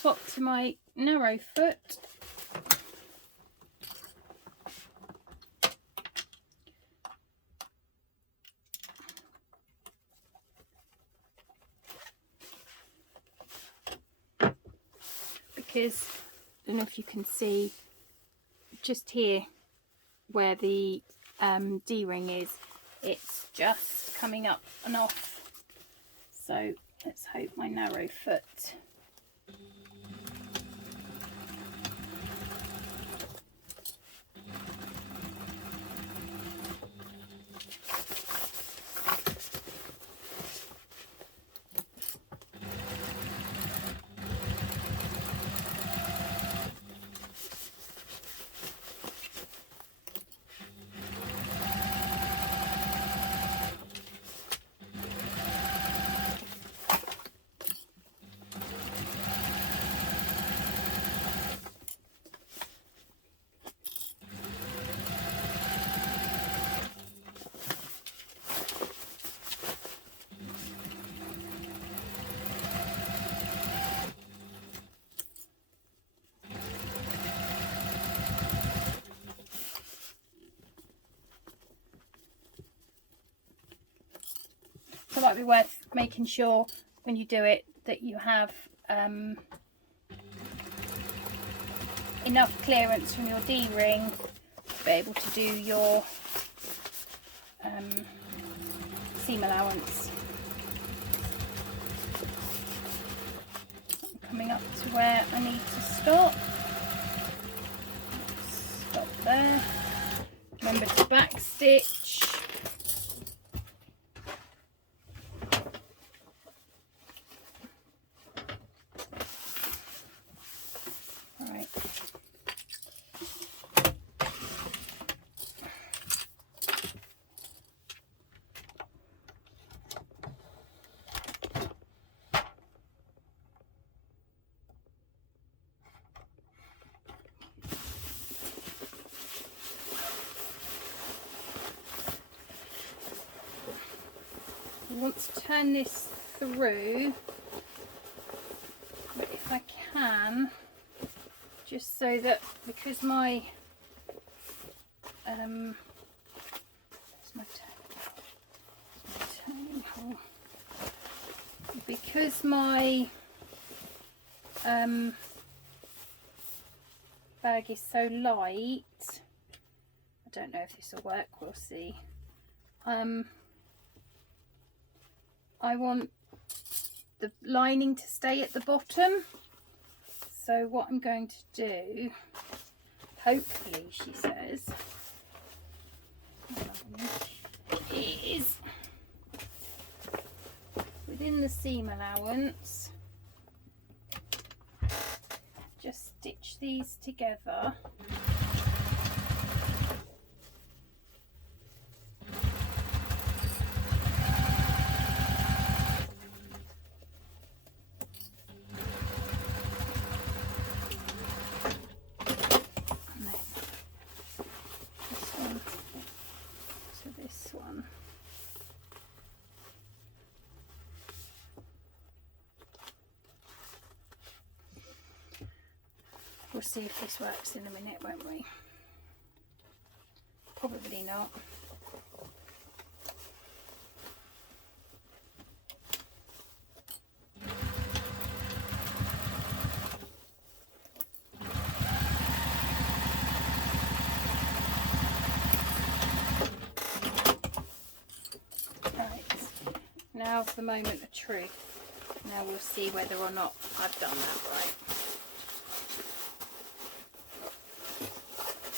swap to my narrow foot. Because I don't know if you can see just here where the D-ring is, it's just coming up and off. So let's hope my narrow foot so might be worth making sure when you do it that you have enough clearance from your D-ring to be able to do your seam allowance. I'm coming up to where I need to stop. Stop there. Remember to back stitch. Right. I want to turn this through, but if I can, just so that because my turning hole, because my bag is so light, I don't know if this will work, we'll see. I want the lining to stay at the bottom, so what I'm going to do, hopefully she says, is within the seam allowance just stitch these together. We'll see if this works in a minute, won't we? Probably not. Right, now's the moment of truth. Now we'll see whether or not I've done that right.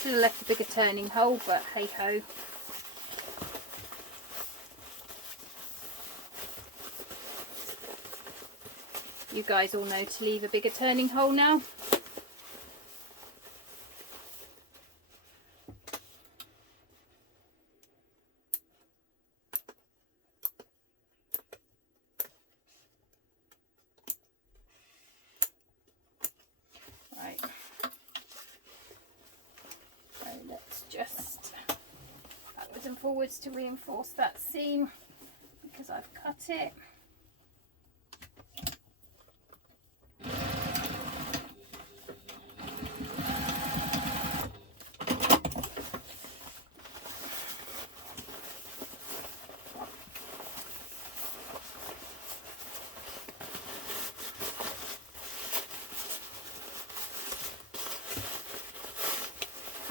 Should have left a bigger turning hole, but hey ho. You guys all know to leave a bigger turning hole now. Right, forwards to reinforce that seam because I've cut it.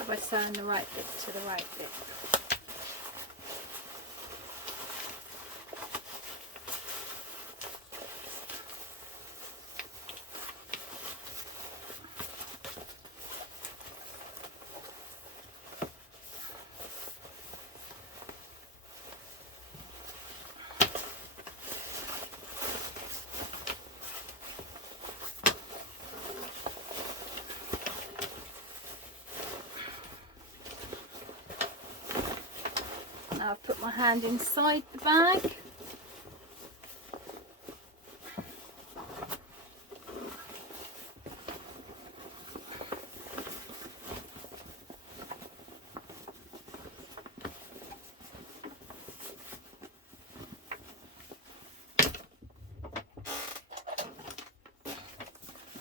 By sewing the right bit to the right bit. Now I've put my hand inside the bag.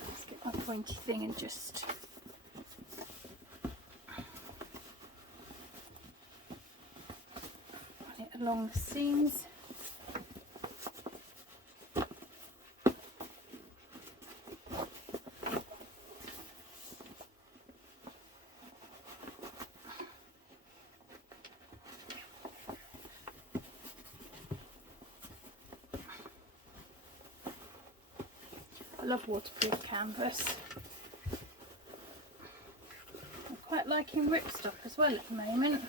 Let's get my pointy thing and just along the seams. I love waterproof canvas. I'm quite liking ripstop as well at the moment.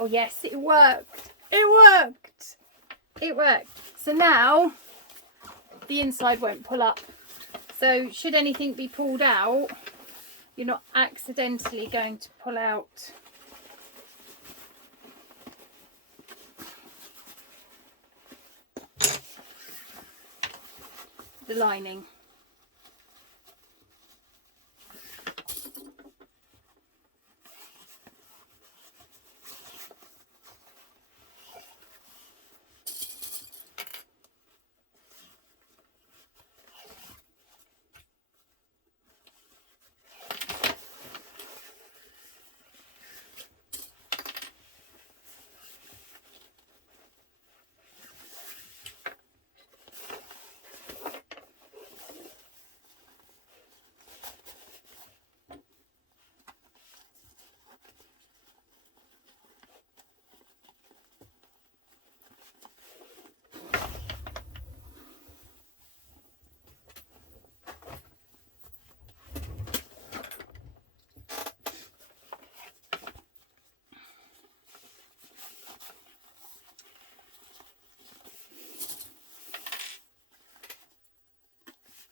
Oh yes, it worked. It worked. It worked. So now the inside won't pull up. So should anything be pulled out, you're not accidentally going to pull out the lining.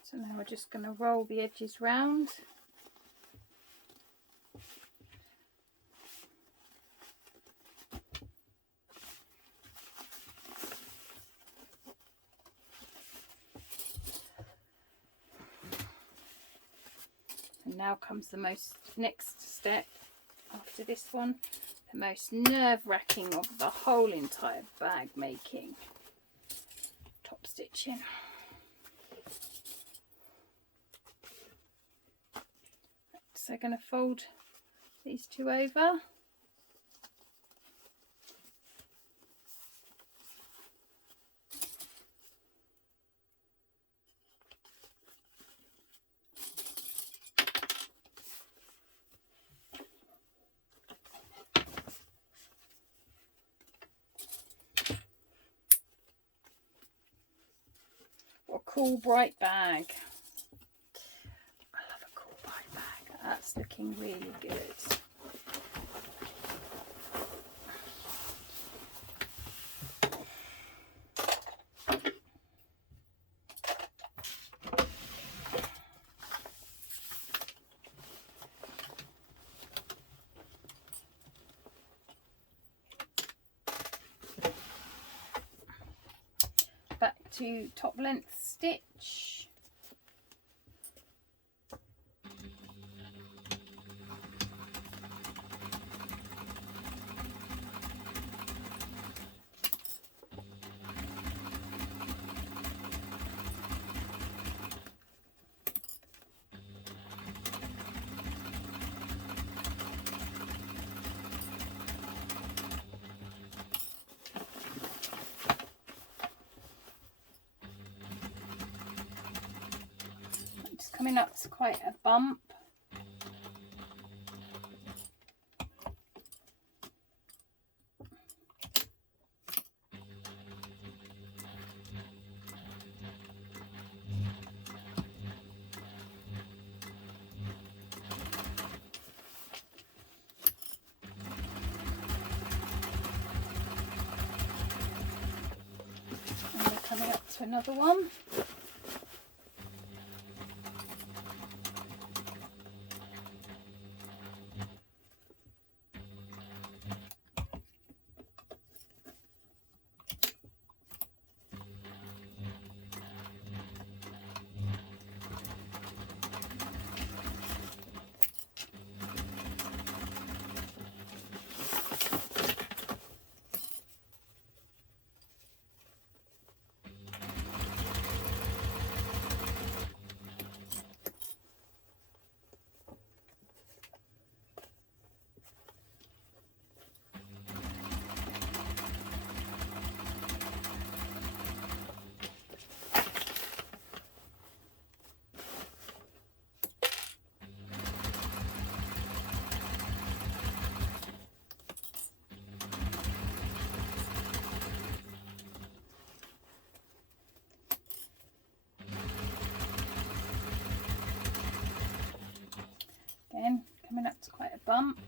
So now we're just going to roll the edges round. And now comes the next step after this one, the most nerve-wracking of the whole entire bag making, top stitching. So I'm going to fold these two over. cool bright bag. I love a cool bright bag. That's looking really good. Back to top length stitch. Coming up to quite a bump. And we're coming up to another one. Again, coming up to quite a bump.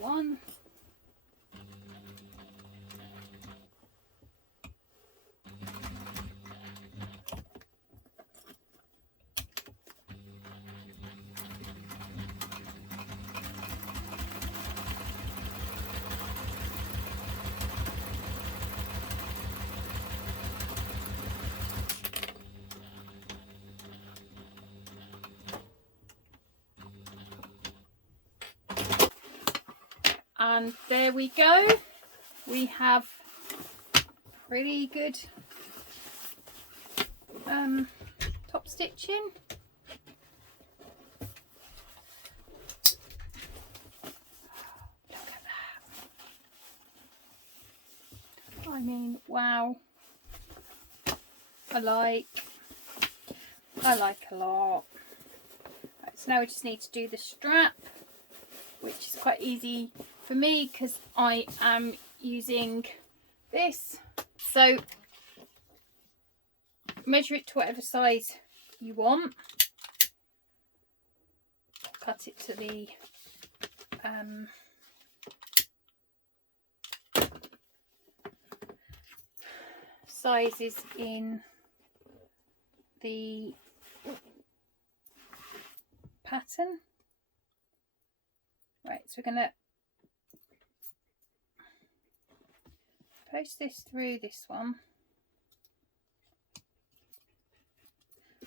One. And there we go. We have pretty good top stitching. Look at that. I mean, wow. I like a lot. Right, so now we just need to do the strap, which is quite easy for me because I am using this. So measure it to whatever size you want. Cut it to the sizes in the pattern. Right, so we're going to post this through this one.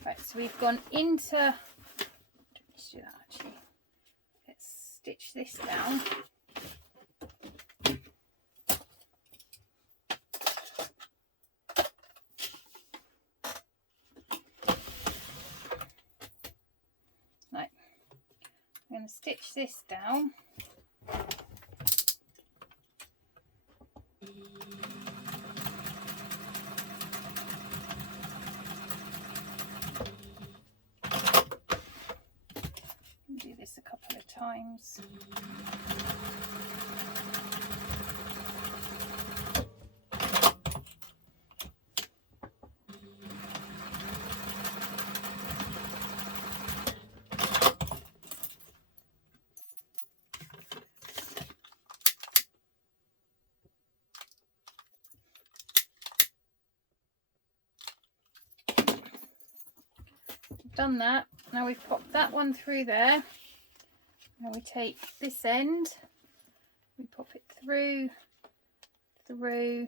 Right, so we've gone into, let's do that actually. Let's stitch this down. going to stitch this down. Do this a couple of times. Done that. Now we've popped that one through there. Now we take this end, we pop it through, through,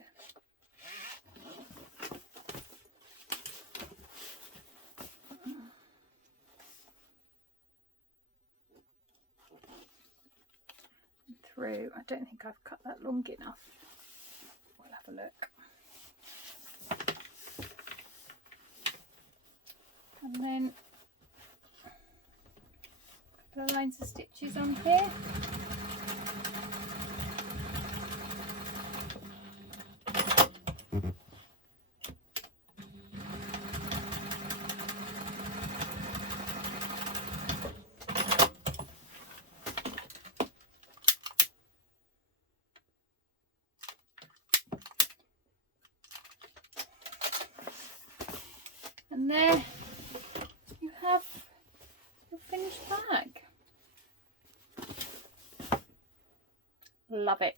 through. I don't think I've cut that long enough. We'll have a look. And then a couple of lines of stitches on here. And there you have your finished bag. Love it.